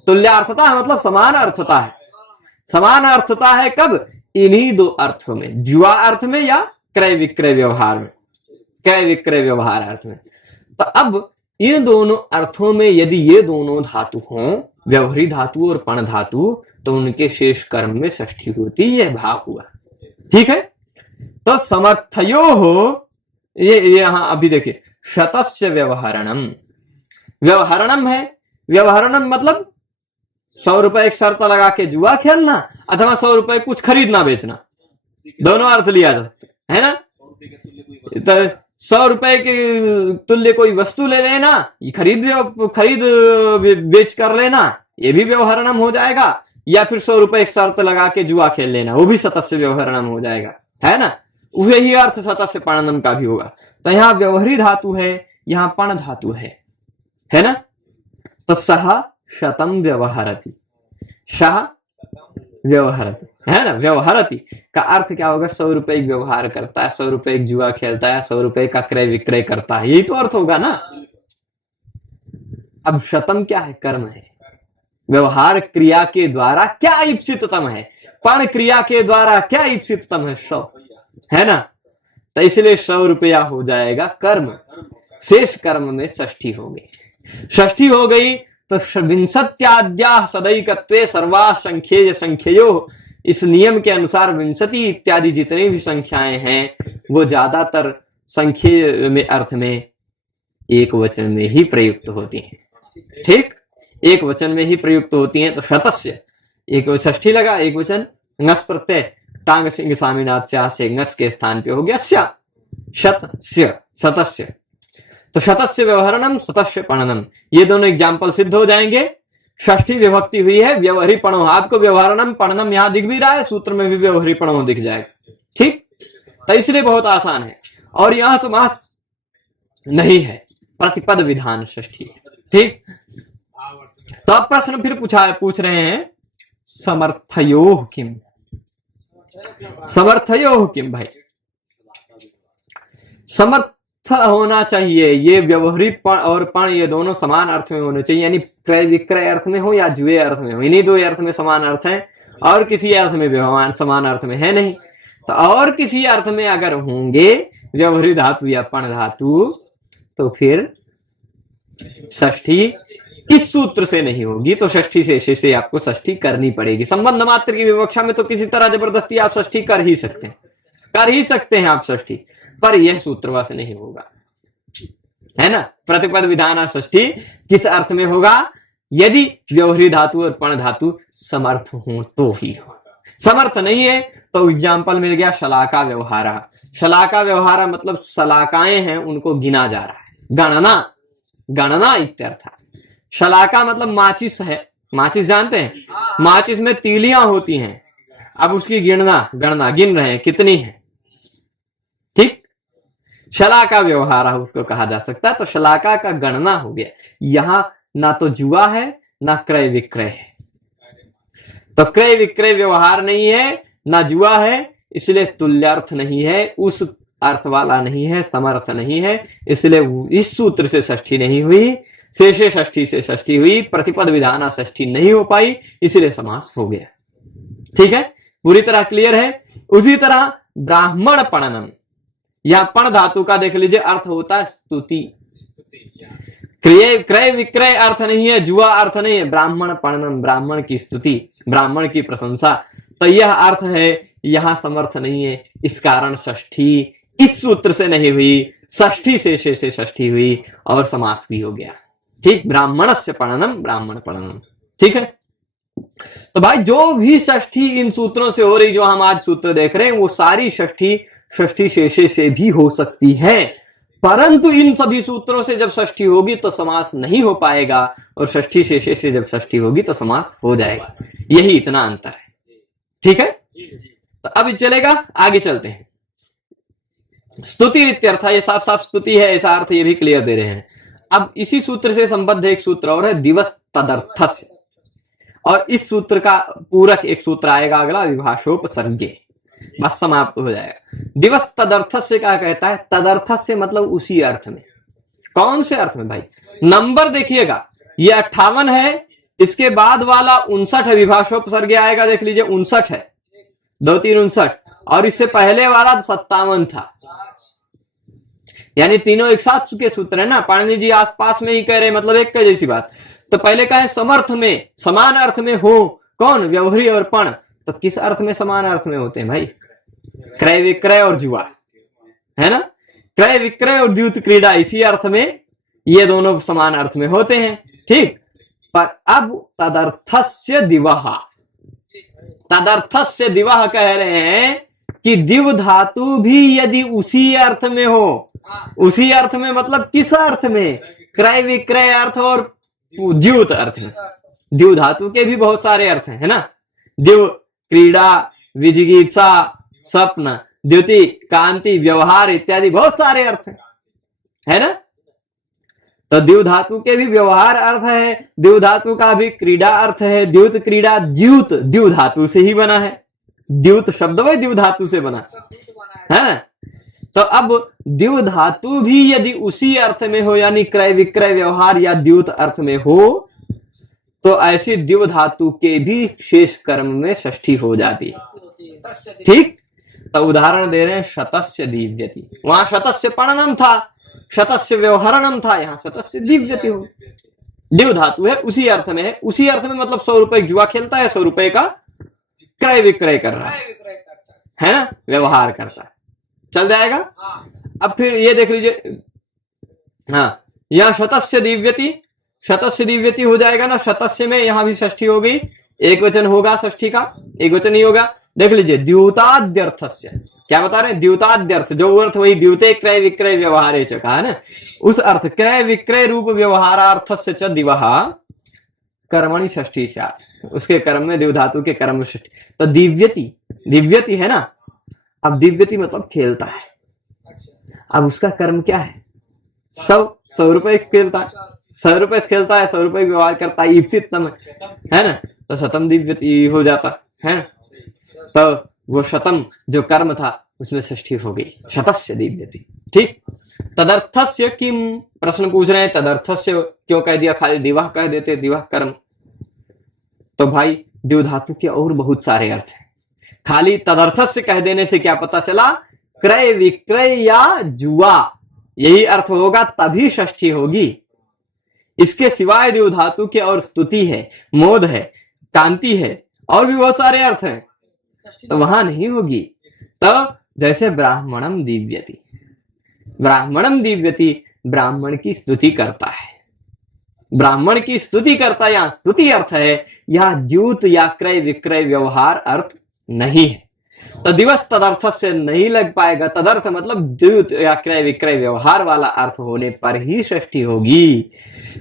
तुल्यार्थता मतलब समान अर्थता है। समान अर्थता है कब? इन्हीं दो अर्थों में, जुआ अर्थ में या क्रय विक्रय व्यवहार में, क्रय विक्रय व्यवहार अर्थ में। तो अब इन दोनों अर्थों में यदि ये दोनों धातु हों, व्यवहारी धातु और पण धातु, तो उनके शेष कर्म में षष्ठी होती, यह भाव हुआ। ठीक है, तो समर्थयो हो, ये यहां अभी देखिए, शतस्य व्यवहारणम, व्यवहारणम है, व्यवहारणम मतलब 100 रुपए एक शर्त लगा के जुआ खेलना, अथवा 100 रुपए कुछ खरीदना बेचना, दोनों अर्थ लिया जाता है ना। तो 100 रुपए के तुल्य कोई वस्तु ले लेना, खरीद बेच कर लेना, ये भी व्यवहारणम हो जाएगा। या फिर 100 रुपए एक शर्त लगा के जुआ खेल लेना, वो भी शतस्य व्यवहारणम हो जाएगा, है ना। वही अर्थ शतस्य पाणनम का भी होगा। तो यहाँ व्यवहारी धातु है, यहाँ पण धातु है ना। तो सह शतम व्यवहारति, सह व्यवहारति, है ना। व्यवहारति का अर्थ क्या होगा? 100 रुपए व्यवहार करता है, 100 रुपए जुआ खेलता है, 100 रुपए का क्रय विक्रय करता है, यही तो अर्थ होगा ना। अब शतम क्या है? कर्म है। व्यवहार क्रिया के द्वारा क्या ईप्सिततम है? पण क्रिया के द्वारा क्या ईप्सिततम है? 100, है ना। तो इसलिए 100 रुपया हो जाएगा कर्म, शेष कर्म में षष्ठी हो गई। षष्ठी हो गई तो विंशत्याद्या सदैकत्वे सर्वा संख्येय संख्ययो, इस नियम के अनुसार विंशति इत्यादि जितनी भी संख्याएं हैं वो ज्यादातर संख्येय में अर्थ में एक वचन में ही प्रयुक्त होती हैं। ठीक, एक वचन में ही प्रयुक्त होती हैं। तो शतस्य, एक षष्ठी लगा, एक वचन, ngस प्रत्यय, टांग सिंह स्वामीनाथ से ngस के स्थान पे हो गया स्या, शतस्य, शतस्य। तो शतस्य व्यवहारणम, शतस्य पणनम, ये दोनों एग्जाम्पल सिद्ध हो जाएंगे। षष्ठी विभक्ति हुई है व्यवहारी पणो, आपको व्यवहारणम पणनम यहां दिख भी रहा है, सूत्र में भी व्यवहारी पणो दिख जाएगा। ठीक, तो इसलिए बहुत आसान है। और यहां समास नहीं है, प्रतिपद विधान षष्ठी। ठीक, तो अब प्रश्न फिर पूछ रहे हैं समर्थयोः किम, समर्थयोः किम भाई, समर्थ होना चाहिए, ये व्यवहारिक पण और पण ये दोनों समान अर्थ में होने चाहिए, यानी क्रय विक्रय अर्थ में हो या जुए अर्थ में हो, इन्हीं दो अर्थ में समान अर्थ है, और किसी अर्थ में व्यवहार समान अर्थ में है नहीं। तो और किसी अर्थ में अगर होंगे व्यवहारिक धातु या पण धातु, तो फिर षष्ठी किस सूत्र से नहीं होगी, तो षष्ठी से आपको षष्ठी करनी पड़ेगी। संबंध मात्र की विवक्षा में तो किसी तरह जबरदस्ती आप षष्ठी कर ही सकते हैं आप षष्ठी, पर यह सूत्रवा से नहीं होगा, है ना। प्रतिपद विधान षष्ठी किस अर्थ में होगा, यदि व्यवहारिक धातु और पण धातु समर्थ हो तो ही हो। समर्थ नहीं है तो एग्जाम्पल मिल गया शलाका व्यवहार। शलाका व्यवहार मतलब शलाकाएं हैं उनको गिना जा रहा है, गणना इत्यर्थ। शलाका मतलब माचिस है, माचिस जानते हैं, माचिस में तीलियां होती हैं, अब उसकी गणना गिन रहे हैं कितनी है। ठीक, शलाका व्यवहार उसको कहा जा सकता है, तो शलाका का गणना हो गया। यहां ना तो जुआ है ना क्रय विक्रय है, तो क्रय विक्रय व्यवहार नहीं है ना जुआ है, इसलिए तुल्यार्थ नहीं है, उस अर्थ वाला नहीं है, समर्थ नहीं है, इसलिए इस सूत्र से षष्ठी नहीं हुई, शेषे षष्ठी से षष्ठी हुई, प्रतिपद विधाना षष्ठी नहीं हो पाई, इसलिए समास हो गया। ठीक है, पूरी तरह क्लियर है। उसी तरह ब्राह्मण पणनम, या पण धातु का देख लीजिए अर्थ होता है स्तुति, क्रय विक्रय अर्थ नहीं है, जुआ अर्थ नहीं है, ब्राह्मण पणनम, ब्राह्मण की स्तुति, ब्राह्मण की प्रशंसा, तो यह अर्थ है, यहां समर्थ नहीं है, इस कारण षष्ठी इस सूत्र से नहीं हुई, षष्ठी से षष्ठी हुई और समास भी हो गया। ठीक, ब्राह्मणस्य पणनम, ब्राह्मण पणनम। ठीक है, तो भाई जो भी षष्ठी इन सूत्रों से हो रही, जो हम आज सूत्र देख रहे हैं, वो सारी षष्ठी शेषे से भी हो सकती है, परंतु इन सभी सूत्रों से जब षष्ठी होगी तो समास नहीं हो पाएगा, और षष्ठी शेषे से जब षष्ठी होगी तो समास हो जाएगा। यही इतना अंतर है। ठीक है, तो अब चलेगा, आगे चलते हैं। स्तुति इत्यर्थ, ये साफ साफ स्तुति है, ऐसा अर्थ ये भी क्लियर दे रहे हैं। अब इसी सूत्र से संबद्ध एक सूत्र और है दिवस तदर्थस्य, और इस सूत्र का पूरक एक सूत्र आएगा अगला, विभाषोपसर्गे, बस समाप्त हो जाएगा। दिवस तदर्थस्य क्या कहता है, तदर्थस्य मतलब उसी अर्थ में। कौन से अर्थ में भाई, नंबर देखिएगा, ये 58 है, इसके बाद वाला 59 है, विभाषोपसर्गे आएगा, देख लीजिए 59 है, 2 3 59, और इससे पहले वाला 57 था, यानी तीनों एक साथ के सूत्र है ना। पाणिनि जी आसपास में ही कह रहे, मतलब एक जैसी बात। तो पहले का है समर्थ में, समान अर्थ में हो, कौन, व्यवहारी और पण, तो किस अर्थ में समान अर्थ में होते हैं भाई, क्रय विक्रय और जुआ, है ना। क्रय विक्रय और द्यूत क्रीड़ा, इसी अर्थ में ये दोनों समान अर्थ में होते हैं। ठीक, पर अब तदर्थस्य दिवह, तदर्थस्य दिवह कह रहे हैं कि दिव धातु भी यदि उसी अर्थ में हो, उसी अर्थ में मतलब किस अर्थ में, क्रय विक्रय अर्थ और द्यूत अर्थ में। द्यू धातु के भी बहुत सारे अर्थ हैं, है ना। द्यू क्रीड़ा, विजिगीषा, स्वप्न, द्युति, कांति, व्यवहार इत्यादि बहुत सारे अर्थ हैं, है ना। तो द्यू धातु के भी व्यवहार अर्थ है, द्यू धातु का भी क्रीड़ा अर्थ है, द्यूत क्रीड़ा, द्यूत द्यू धातु से ही बना है, द्यूत शब्द वही द्यू धातु से बना है ना। तो अब द्यू धातु भी यदि उसी अर्थ में हो, यानी क्रय विक्रय व्यवहार या द्यूत अर्थ में हो, तो ऐसी द्यू धातु के भी शेष कर्म में षष्ठी हो जाती है। ठीक, तो उदाहरण दे रहे हैं, शतस्य दिव्यति, वहां शतस्य पणनम था, शतस्य व्यवहारणम था, यहाँ शतस्य दिव्यति हो, द्यू धातु है, उसी अर्थ में है, उसी अर्थ में मतलब 100 रुपए जुआ खेलता है, 100 रुपए का क्रय विक्रय कर रहा है ना, व्यवहार करता है, चल जाएगा। अब फिर ये देख लीजिए, हाँ, यहाँ शतस्य दिव्यति, शतस्य दिव्यति हो जाएगा ना, शतस्य में यहां भी षष्ठी हो गई, एक वचन होगा, षष्ठी का एक वचन ही होगा। देख लीजिए, द्यूताद्यर्थस्य, क्या बता रहे हैं, द्यूताद्यर्थ, जो अर्थ वही द्यूते क्रय विक्रय व्यवहार कहा है ना, उस अर्थ क्रय विक्रय रूप व्यवहारार्थस्य च दिवः कर्मणि षष्ठी स्यात्, उसके कर्म में द्यू धातु के कर्म में षष्ठी। तो दिव्यति, दिव्यति है ना, अब दिव्यति मतलब खेलता है, अब उसका कर्म क्या है, सब 100 रुपए खेलता है, 100 रुपए से खेलता है, 100 रुपए व्यवहार करता है, ईप्सितम है ना, तो शतम दिव्यति हो जाता है। तो वो शतम जो कर्म था उसमें षष्ठी हो गई, शतस्य दिव्यति। ठीक, तदर्थस्य किम, प्रश्न पूछ रहे हैं तदर्थस्य क्यों कह दिया, खाली दिवह कह देते, दिवह कर्म। तो भाई दिव धातु के और बहुत सारे अर्थ हैं, खाली तदर्थस्य कह देने से क्या पता चला, क्रय विक्रय या जुआ यही अर्थ होगा तभी षष्ठी होगी। इसके सिवाय दिव धातु के और स्तुति है, मोद है, कांति है, और भी बहुत सारे अर्थ हैं, तो वहां नहीं होगी। तो जैसे ब्राह्मणम दिव्यति, ब्राह्मणम दिव्यति ब्राह्मण की स्तुति करता है, ब्राह्मण की स्तुति करता है, यहां स्तुति अर्थ है, यह द्यूत या क्रय विक्रय व्यवहार अर्थ नहीं है। तो दिवस तदर्थ से नहीं लग पाएगा, तदर्थ मतलब द्यूत या क्रय विक्रय व्यवहार वाला अर्थ होने पर ही षष्ठी होगी,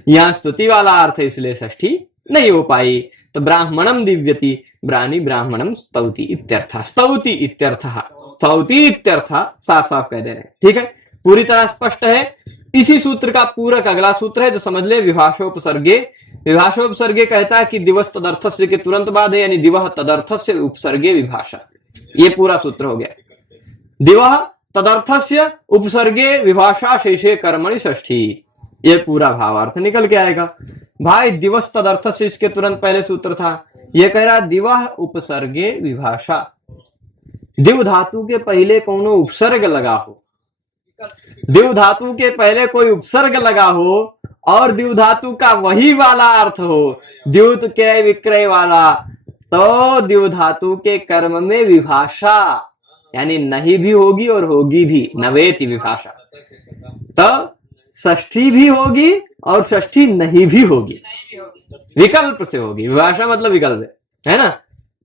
यहां स्तुति वाला अर्थ है इसलिए षष्ठी नहीं हो पाई। तो ब्राह्मणम दिव्यति ब्राह्मणी ब्राह्मणम स्तौति इत्यर्थ, स्तौति इत्यर्थ, स्तौति इत्यर्थ साफ साफ कह दे रहे हैं। ठीक है, पूरी तरह स्पष्ट है। इसी सूत्र का पूरक अगला सूत्र है जो समझ ले, विभाषोपसर्गे। विभाषोपसर्गे कहता है कि दिवस तदर्थस्य के तुरंत बाद है, यानी दिवह तदर्थस्य उपसर्गे विभाषा, ये पूरा सूत्र हो गया। दिवह तदर्थस्य उपसर्गे विभाषा शेषे कर्मणि षष्ठी, ये पूरा भावार्थ निकल के आएगा। भाई दिवस तदर्थस्य इसके तुरंत पहले सूत्र था, ये कह रहा दिवह उपसर्गे विभाषा, दिव धातु के पहले कोनो उपसर्ग लगा हो, दिव धातु के पहले कोई उपसर्ग लगा हो और दिव धातु का वही वाला अर्थ हो, द्यूत क्रय विक्रय वाला, तो दिव धातु के कर्म में विभाषा यानी नहीं भी होगी और होगी भी, नवेति विभाषा। तो षष्ठी भी होगी और षष्ठी नहीं भी होगी, विकल्प से होगी, विभाषा मतलब विकल्प है ना।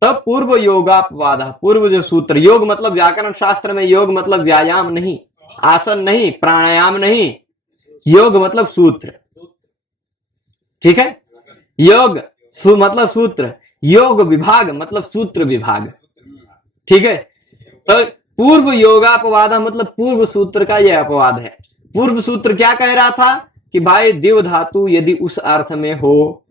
तब पूर्व योगापवाद, पूर्व जो सूत्र, योग मतलब व्याकरण शास्त्र में योग मतलब व्यायाम नहीं, आसन नहीं, प्राणायाम नहीं, योग मतलब सूत्र। ठीक है, योग मतलब सूत्र, योग विभाग मतलब सूत्र विभाग। ठीक है, तो पूर्व योगापवाद मतलब पूर्व सूत्र का यह अपवाद है। पूर्व सूत्र क्या कह रहा था कि भाई दिव धातु यदि उस अर्थ में हो,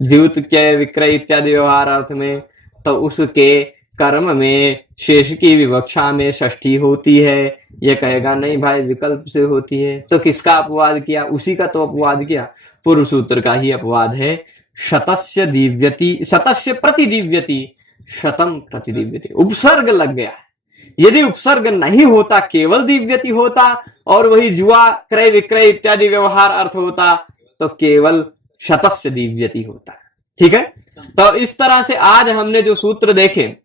द्यूत क्रय विक्रय इत्यादि व्यवहार अर्थ में, तो उसके कर्म में शेष की विवक्षा में षष्ठी होती है। ये कहेगा नहीं भाई विकल्प से होती है, तो किसका अपवाद किया, उसी का तो अपवाद किया, पूर्व सूत्र का ही अपवाद है। शतस्य दिव्यति, शतस्य प्रतिदिव्यति, शतम प्रतिदिव्यति, उपसर्ग लग गया। यदि उपसर्ग नहीं होता, केवल दिव्यति होता और वही जुआ क्रय विक्रय इत्यादि व्यवहार अर्थ होता, तो केवल शतस्य दिव्यति होता। ठीक है, तो इस तरह से आज हमने जो सूत्र देखे,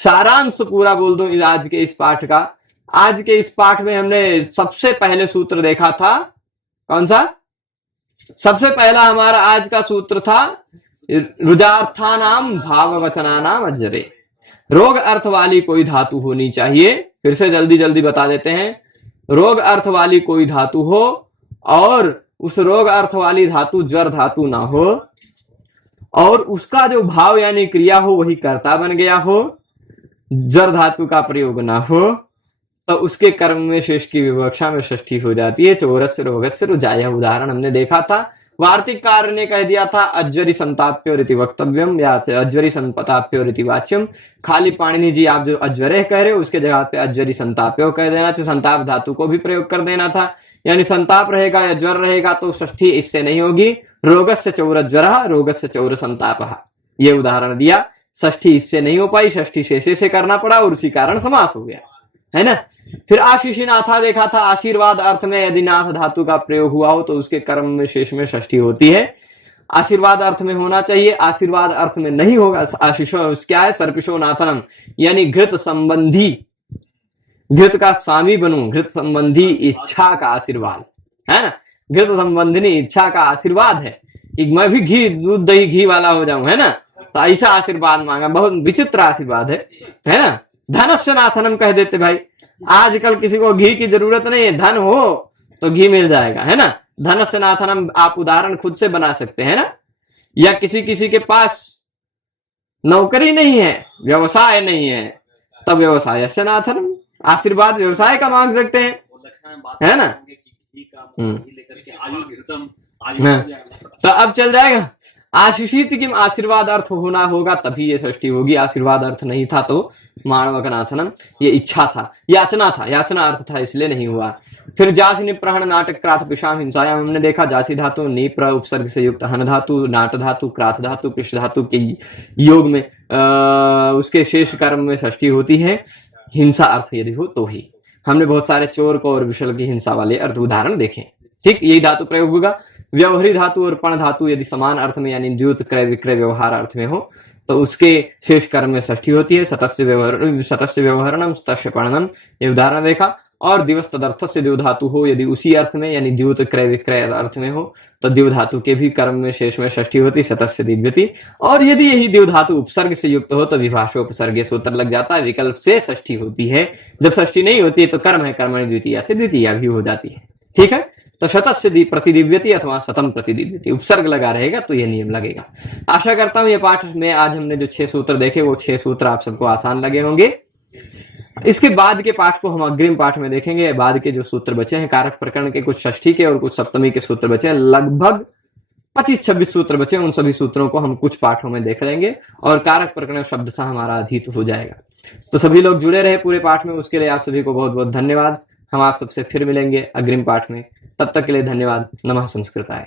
सारांश पूरा बोल दो आज के इस पाठ का। आज के इस पाठ में हमने सबसे पहले सूत्र देखा था, कौन सा? सबसे पहला हमारा आज का सूत्र था रुजार्थानाम भाववचनानाम अज्जरे। रोग अर्थ वाली कोई धातु होनी चाहिए, फिर से जल्दी जल्दी बता देते हैं। रोग अर्थ वाली कोई धातु हो और उस रोग अर्थ वाली धातु जर धातु ना हो और उसका जो भाव यानी क्रिया हो वही कर्ता बन गया हो, जर धातु का प्रयोग ना हो, तो उसके कर्म में शेष की विवक्षा में षष्ठी हो जाती है। चोरस्य रोगस्य रुजाय, उदाहरण हमने देखा था। वार्तिककार ने कह दिया था अज्वरी संताप्यो रीति वक्तव्यम या अज्वरी संताप्यो रीति वाच्यम। खाली पाणिनि जी आप जो अज्वरे कह रहे हो उसके जगह पे अज्वरी संताप्यो कह देना था, संताप धातु को भी प्रयोग कर देना था। यानी संताप रहेगा या ज्वर रहेगा तो षष्ठी इससे नहीं होगी। रोगस्य चौर ज्वर, रोगस्य चौर संताप, ये उदाहरण दिया। षष्ठी इससे नहीं हो पाई, षष्ठी शेषे से करना पड़ा और उसी कारण समास हो गया, है ना। फिर आशीषिनाथा देखा था, आशीर्वाद अर्थ में यदि नाथ धातु का प्रयोग हुआ हो तो उसके कर्म में शेष में षष्ठी होती है। आशीर्वाद अर्थ में होना चाहिए, आशीर्वाद अर्थ में नहीं होगा। आशीषो क्या है? सर्पिशो नाथनम, यानी घृत संबंधी, घृत का स्वामी बनूं, घृत संबंधी इच्छा का आशीर्वाद, है ना। घृत संबंधिनी इच्छा का आशीर्वाद है कि मैं भी घी दूध दही घी वाला हो जाऊं, है ना। तो ऐसा आशीर्वाद मांगा, बहुत विचित्र आशीर्वाद है ना। धनस्य नाथनम कह देते भाई। आजकल किसी को घी की जरूरत नहीं है, धन हो तो घी मिल जाएगा, है ना। धनस्य नाथनम आप उदाहरण खुद से बना सकते हैं ना। या किसी के पास नौकरी नहीं है, व्यवसाय नहीं है, तब व्यवसाय से नाथनम, आशीर्वाद व्यवसाय का मांग सकते हैं, है ना। लेकर के आयु घृतम हाँ। तो अब चल जाएगा। आशीषित किम आशीर्वाद अर्थ होना होगा तभी ये षष्ठी होगी। आशीर्वाद अर्थ नहीं था तो माणवकनाथनम ये इच्छा था, याचना था, याचना अर्थ था, इसलिए नहीं हुआ। फिर जासी निप्रहण नाटक क्राथ पिशाम हिंसायाम, हमने देखा जासी धातु निप्र उपसर्ग से युक्त हन धातु नाट धातु क्राथ धातु पिश धातु के योग में उसके शेष कर्म में षष्ठी होती है, हिंसा अर्थ यदि हो तो ही। हमने बहुत सारे चोर को और विशल की हिंसा वाले अर्थ उदाहरण देखे। ठीक, यही धातु प्रयोग होगा। व्यवहारी धातु और पण धातु यदि समान अर्थ में यानी द्युत क्रय विक्रय व्यवहार अर्थ में हो तो उसके शेष कर्म में षष्ठी होती है। सतस्य व्यवहारणम सतस्य पणनम, ये उदाहरण देखा। और दिवस तदर्थ से द्यु धातु हो यदि उसी अर्थ में यानी द्युत क्रय विक्रय अर्थ में हो तो द्यु धातु के भी कर्म में शेष में षष्ठी होती, सतस्य दिव्यति। और यदि यही द्यु धातु उपसर्ग से युक्त हो तो विभाषोपसर्गे सूत्र लग जाता है, विकल्प से षष्ठी होती है। जब षष्ठी नहीं होती है तो कर्म है कर्मणि द्वितीया से द्वितीया भी हो जाती है। ठीक है, तो शतस्य प्रतिदिव्यति अथवा शतम प्रतिदिव्यति, उपसर्ग लगा रहेगा तो ये नियम लगेगा। आशा करता हूं ये पाठ में आज हमने जो 6 सूत्र देखे वो 6 सूत्र आप सबको आसान लगे होंगे। इसके बाद के पाठ को हम अग्रिम पाठ में देखेंगे। बाद के जो सूत्र बचे हैं कारक प्रकरण के, कुछ षष्ठी के और कुछ सप्तमी के सूत्र बचे हैं, लगभग 25-26 सूत्र बचे। उन सभी सूत्रों को हम कुछ पाठों में देख लेंगे और कारक प्रकरण शब्द सा हमारा अधीत हो जाएगा। तो सभी लोग जुड़े रहे पूरे पाठ में, उसके लिए आप सभी को बहुत बहुत धन्यवाद। हम आप सबसे फिर मिलेंगे अग्रिम पाठ में, तब तक के लिए धन्यवाद। नमः संस्कृताय।